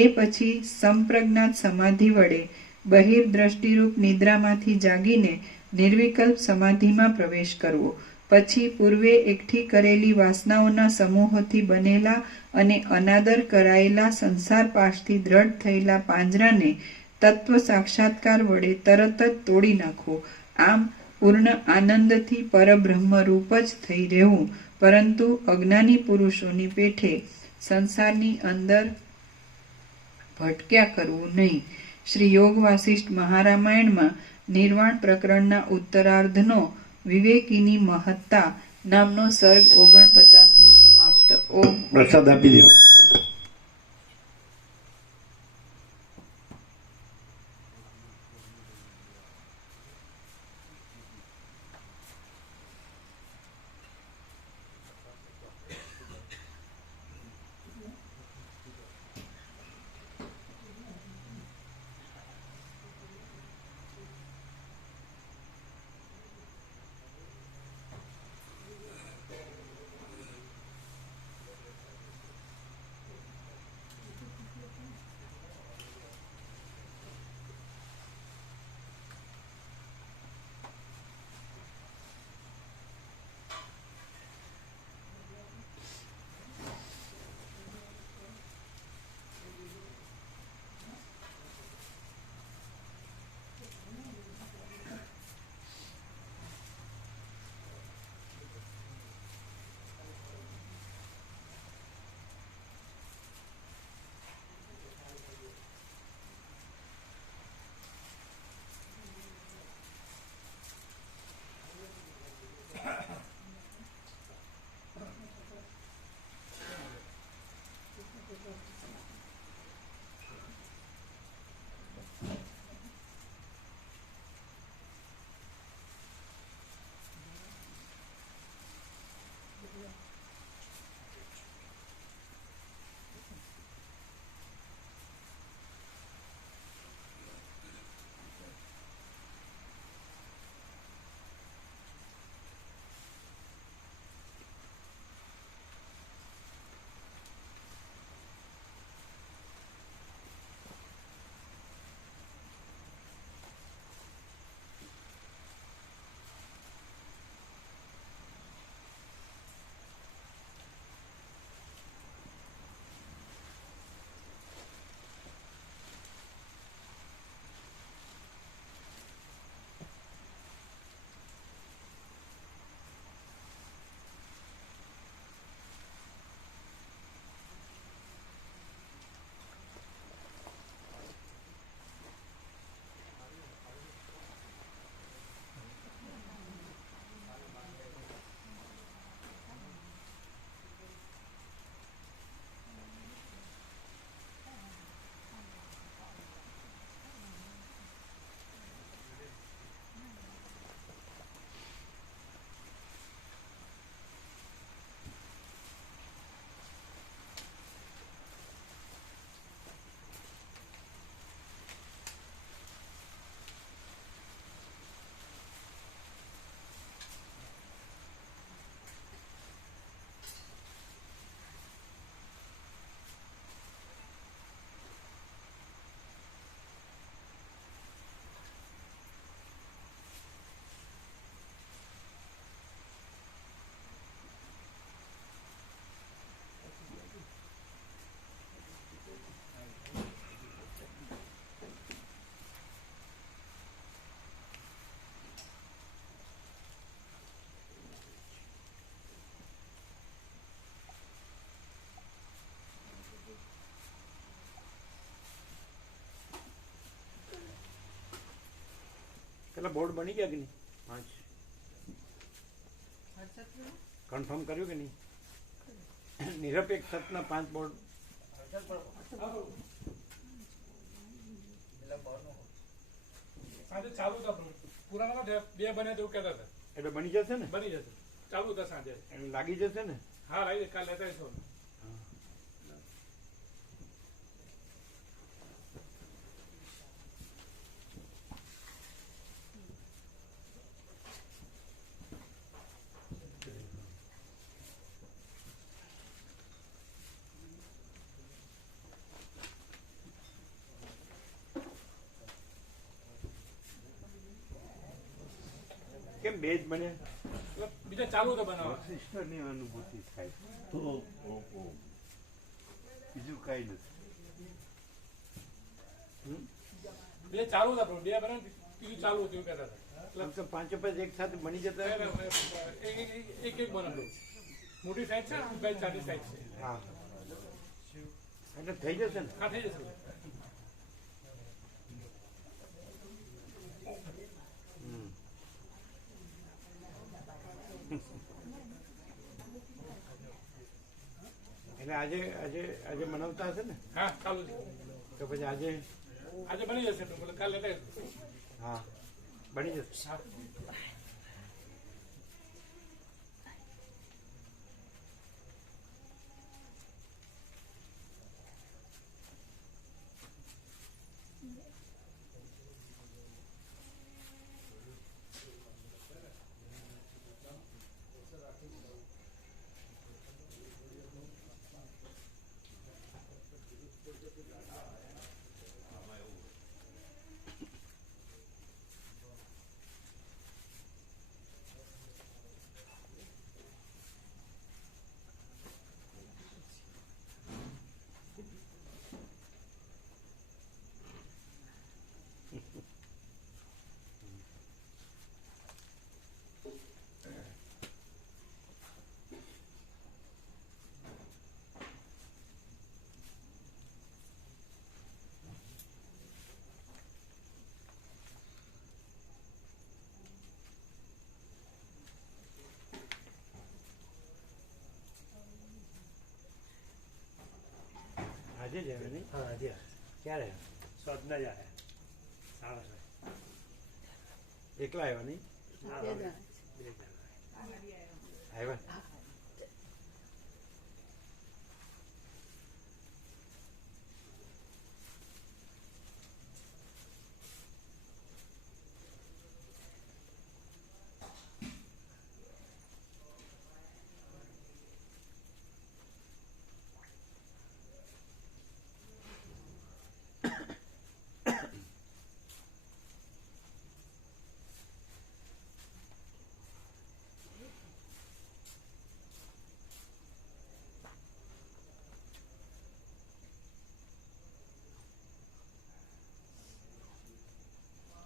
એ પછી સંપ્રજ્ઞાત સમાધિ વડે બહિર્દ્રષ્ટિરૂપ નિદ્રામાંથી જાગીને નિર્વિકલ્પ સમાધિમાં પ્રવેશ કરવો, પછી પૂર્વે એકઠી કરેલી વાસનાઓના સમૂહોથી બનેલા અને અનાદર કરાયેલા સંસાર પાશથી દ્રઢ થયેલા પાંજરાને તત્વ સાક્ષાત્કાર વડે તરત જ તોડી નાખવું. આમ પૂર્ણ આનંદથી પરબ્રહ્મ રૂપ જ થઈ રહેવું, પરંતુ અજ્ઞાની પુરુષોની પેઠે સંસારની અંદર ભટક્યા કરવું નહીં. શ્રી યોગ વાસિષ્ઠ મહારામાયણમાં નિર્વાણ પ્રકરણના ઉત્તરાર્ધનો વિવેકીની મહત્તા નામનો સર્ગ 49મો સમાપ્ત. ઓમ પ્રસાદ આપી દો. પેલા બોર્ડ બની ગયા કે નહીં? 5 કન્ફર્મ કર્યું કે નહીં? નિરપેક્ષ સતના 5 બોર્ડ સાંજે ચાલુ હતા પુરાણામાં 2 બને તેવું કહેતા હતા. એટલે બની જશે ને? બની જશે, ચાલુ હતા સાંજે. એમ લાગી જશે ને? હા લાવી કાલ લેતા આવીશું. કેમ બે જ બને? એટલે બીજા ચાલુ હતા બનાવવા. સિસ્ટરની અનુભૂતિ થાય બીજું કઈ નથી. બે ચાલુ હતા પ્રભુ, 2 બને ત્રીજું ચાલુ હતું એવું કહેતા હતા. આમ તો 5 5 એક સાથે બની જતા હોય ને? એક એક બને પ્રભુ. મોટી સાઈડ છે, બે ચારની સાઈડ છે. હા, એટલે થઈ જશે ને? હા થઈ જશે. એટલે આજે આજે આજે મનાવતા હશે ને? હા ચાલુ છે. તો પછી આજે આજે બની જશે પ્રભુ, કાલ લેતા આવીશું. હા બની જશે. હા. આજે જ આવે નહીં? હા આજે ક્યારે? સ્વપ્ન જ આવે સારા છે. એકલા આવ્યા નહીં? આવ્યા?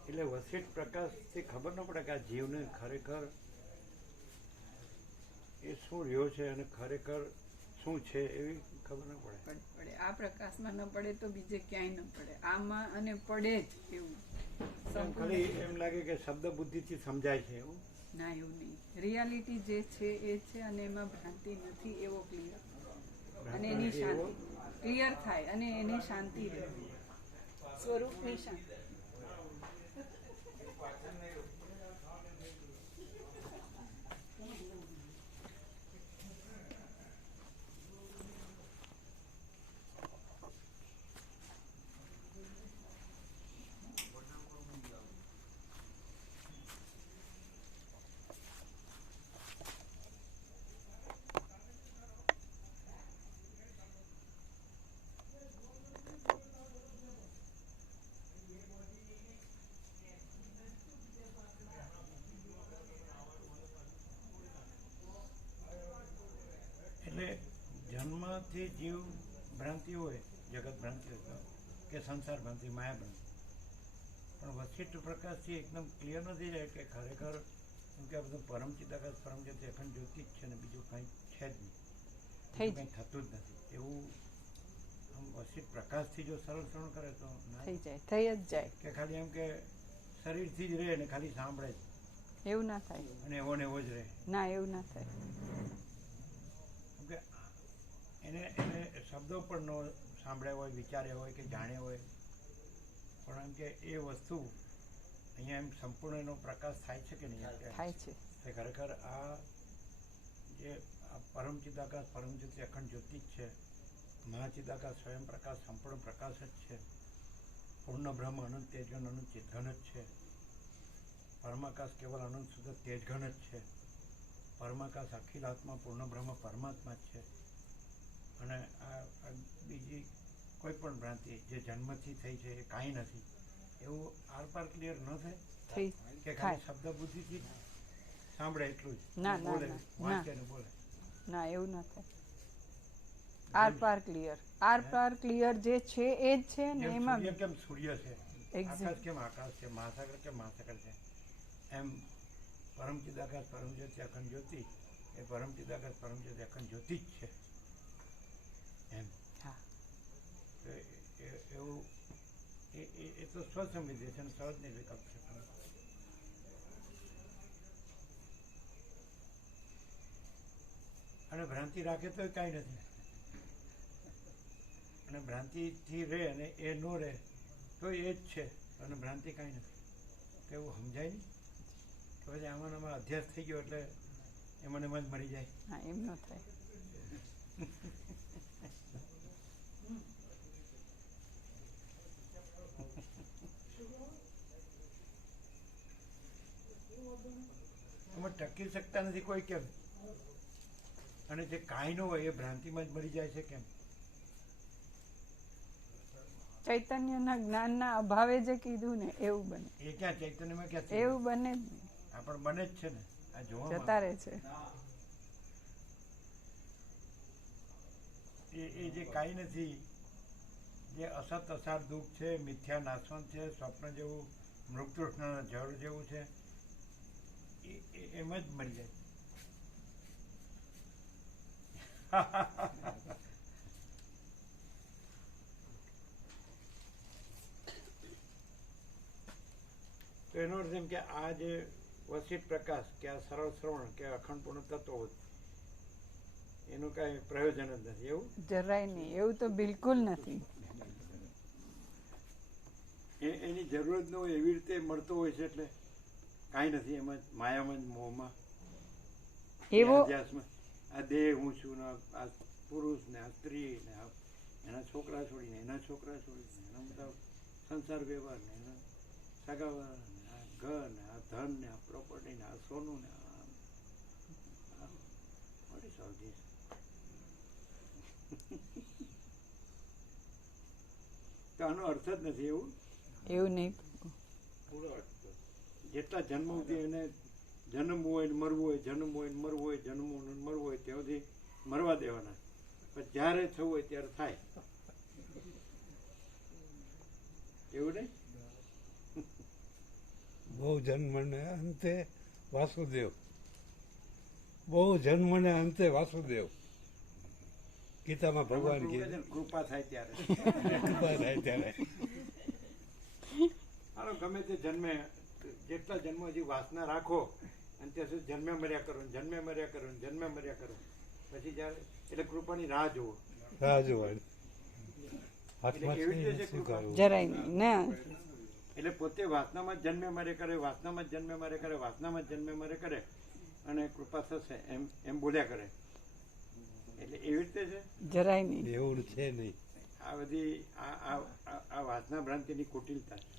એટલે વસીઠ પ્રકાશથી ખબર ન પડે કે આ જીવને ખરેખર એ શું રહ્યો છે અને ખરેખર શું છે એવી ખબર ન પડે. પડે આ પ્રકાશમાં ન પડે તો બીજે ક્યાંય ન પડે, આમાં અને પડે જ એવું એમ ખાલી એમ લાગે કે શબ્દ બુદ્ધિથી સમજાય છે એવું. ના એવું નહીં, રિયાલિટી જે છે એ છે અને એમાં ભ્રાંતિ નથી એવો ક્લિયર, અને એની શાંતિ ક્લિયર થાય અને એની શાંતિ રહે, સ્વરૂપની શાંતિ. એટલે જન્મથી જીવ ભ્રાંતિ હોય, જગત ભ્રાંતિ હોય કે સંસાર ભ્રાંતિ, માયા ભ્રાંતિ, પણ વશિષ્ઠ પ્રકાશથી એકદમ ક્લિયર નથી જાય કે ખરેખર એમ કે આ બધું પરમચિદાકાશ પરમજ્યોતિ અખંડ જ્યોતિ જ છે ને બીજું કંઈ છે જ નહીં, કંઈ થતું જ નથી એવું. આમ વશિષ્ઠ પ્રકાશથી જો સરળ શ્રવણ કરે તો થઈ જાય, થઈ જ જાય. કે ખાલી એમ કે શરીરથી જ રહે ને ખાલી સાંભળે જ એવું ના થાય. અને એવો ને એવો જ રહે. ના, એવું ના થાય. કેમ કે એને એને શબ્દો પણ ન સાંભળ્યા હોય, વિચાર્યા હોય કે જાણ્યા હોય, પણ એમ કે એ વસ્તુ અહીંયા એમ સંપૂર્ણ એનો પ્રકાશ થાય છે કે નહીં? થાય છે. તે ખરેખર આ જે પરમ ચિદાકાશ પરમ જ્યોતિ અખંડ જ્યોતિ જ છે, મહાચિદાકાશ સ્વયં પ્રકાશ સંપૂર્ણ પ્રકાશ જ છે, પૂર્ણ બ્રહ્મ અનંત તેજઘન અનંત ચિદઘન જ છે, પરમાકાશ કેવલ અનંત શુદ્ધ તેજઘન જ છે, પરમાકાશ અખિલ આત્મા પૂર્ણ બ્રહ્મ પરમાત્મા જ છે. અને આ બીજી કોઈ પણ ભ્રાંતિ જે જન્મથી થઈ છે એ કાંઈ નથી એવું આરપાર ક્લિયર ન થાય કે ખાલી શબ્દ બુદ્ધિથી સાંભળે એટલું જ ના, ના, બોલે, ના, વાંચે ને બોલે. ના, એવું ના થાય. આર પાર ક્લિયર. આર પાર ક્લિયર જે છે એ જ છે ને જેમ એમાં સૂર્ય કેમ સૂર્ય છે, Exact. આકાશ કેમ આકાશ છે, મહાસાગર કેમ મહાસાગર છે, એમ પરમ ચિદાકાશ પરમ જ્યોતિ અખંડ જ્યોતિ એ પરમ ચિદાકાશ પરમ જ્યોતિ અખંડ જ્યોતિ જ છે એમ. હા. તો એવું એ તો સ્વસંવેદી છે અને સહજ નિર્વિકલ્પ છે. અને ભ્રાંતિ રાખે તો કાંઈ નથી, અને ભ્રાંતિથી રહે અને એ ન રહે તો એ જ છે, અને ભ્રાંતિ કાંઈ નથી. તો એવું સમજાય નહીં કે પછી આમાં અધ્યાસ થઈ ગયો એટલે એમાં એમાં જ મરી જાય. હા, એમ ન થાય. એમાં ટકી શકતા નથી કોઈ કેમ? અને જે કાંઈ ન હોય એ ભ્રાંતિમાં જ મરી જાય છે કેમ? ચૈતન્યના જ્ઞાનના અભાવે જે કીધું ને એવું બને. એ ક્યાં ચૈતન્યમાં ક્યાં એવું બને જ નહીં. આ પણ બને જ છે ને, આ જોવામાં જતા રહે છે. એ જે કાંઈ નથી, જે અસત અસાર દુઃખ છે, મિથ્યા નાશવંત છે, સ્વપ્ન જેવું મૃગતૃષ્ણના જળ જેવું છે, એમ જ મરી જાય. તો એનો અર્થ એમ કે આ જે વસિત પ્રકાશ કે આ સરળ શ્રવણ કે અખંડ પૂર્ણ તત્વો એનું કાંઈ પ્રયોજન જ નથી એવું? જરાય નહીં, એવું તો બિલકુલ નથી. એની જરૂરત ન હોય એવી રીતે મળતો હોય છે એટલે કાંઈ નથી એમાં માયામાં જ મોહમાં એવો અધ્યાસમાં આ દેહ હું છું ને આ પુરુષ ને આ સ્ત્રી ને એના છોકરા છોડીને એના છોકરા છોડીને એના બધા સંસાર વ્યવહાર ને એના સગાવાળા ને આ ઘર ને આ ધન ને આ પ્રોપર્ટી ને આ સોનું ને what is all this? તો આનો અર્થ જ નથી એવું. એવું નહીં. જેટલા જન્મ સુધી એને જન્મવું હોય ને મરવું હોય, જન્મવું હોય ને મરવું હોય, જન્મવું ને મરવું હોય ત્યાં સુધી મરવા દેવાના, પણ જ્યારે થવું હોય ત્યારે થાય એવું નહીં. બહુ જન્મને અંતે વાસુદેવ, બહુ જન્મને અંતે વાસુદેવ. ગીતામાં ભગવાન કહે કૃપા થાય ત્યારે કૃપા થાય ત્યારે. હાલો ગમે તે જન્મે, જેટલા જન્મ હજી વાસના રાખો અને ત્યાં સુધી જન્મે મર્યા કરો, જન્મે મર્યા કરો, જન્મે મર્યા કરો, પછી જ્યારે એટલે કૃપાની રાહ જુઓ. રાહ જોવાની એટલે એવી રીતે છે કૃપા. જરાય નહીં ના. એટલે પોતે વાસનામાં જ જન્મે મરે કરે, વાસનામાં જ જન્મે મરે કરે, વાસનામાં જ જન્મે મરે કરે અને કૃપા થશે એમ એમ બોલ્યા કરે. એટલે એવી રીતે છે જરાય નહીં. એવું છે નહીં. આ બધી આ વાસના ભ્રાંતિની કુટિલતા છે.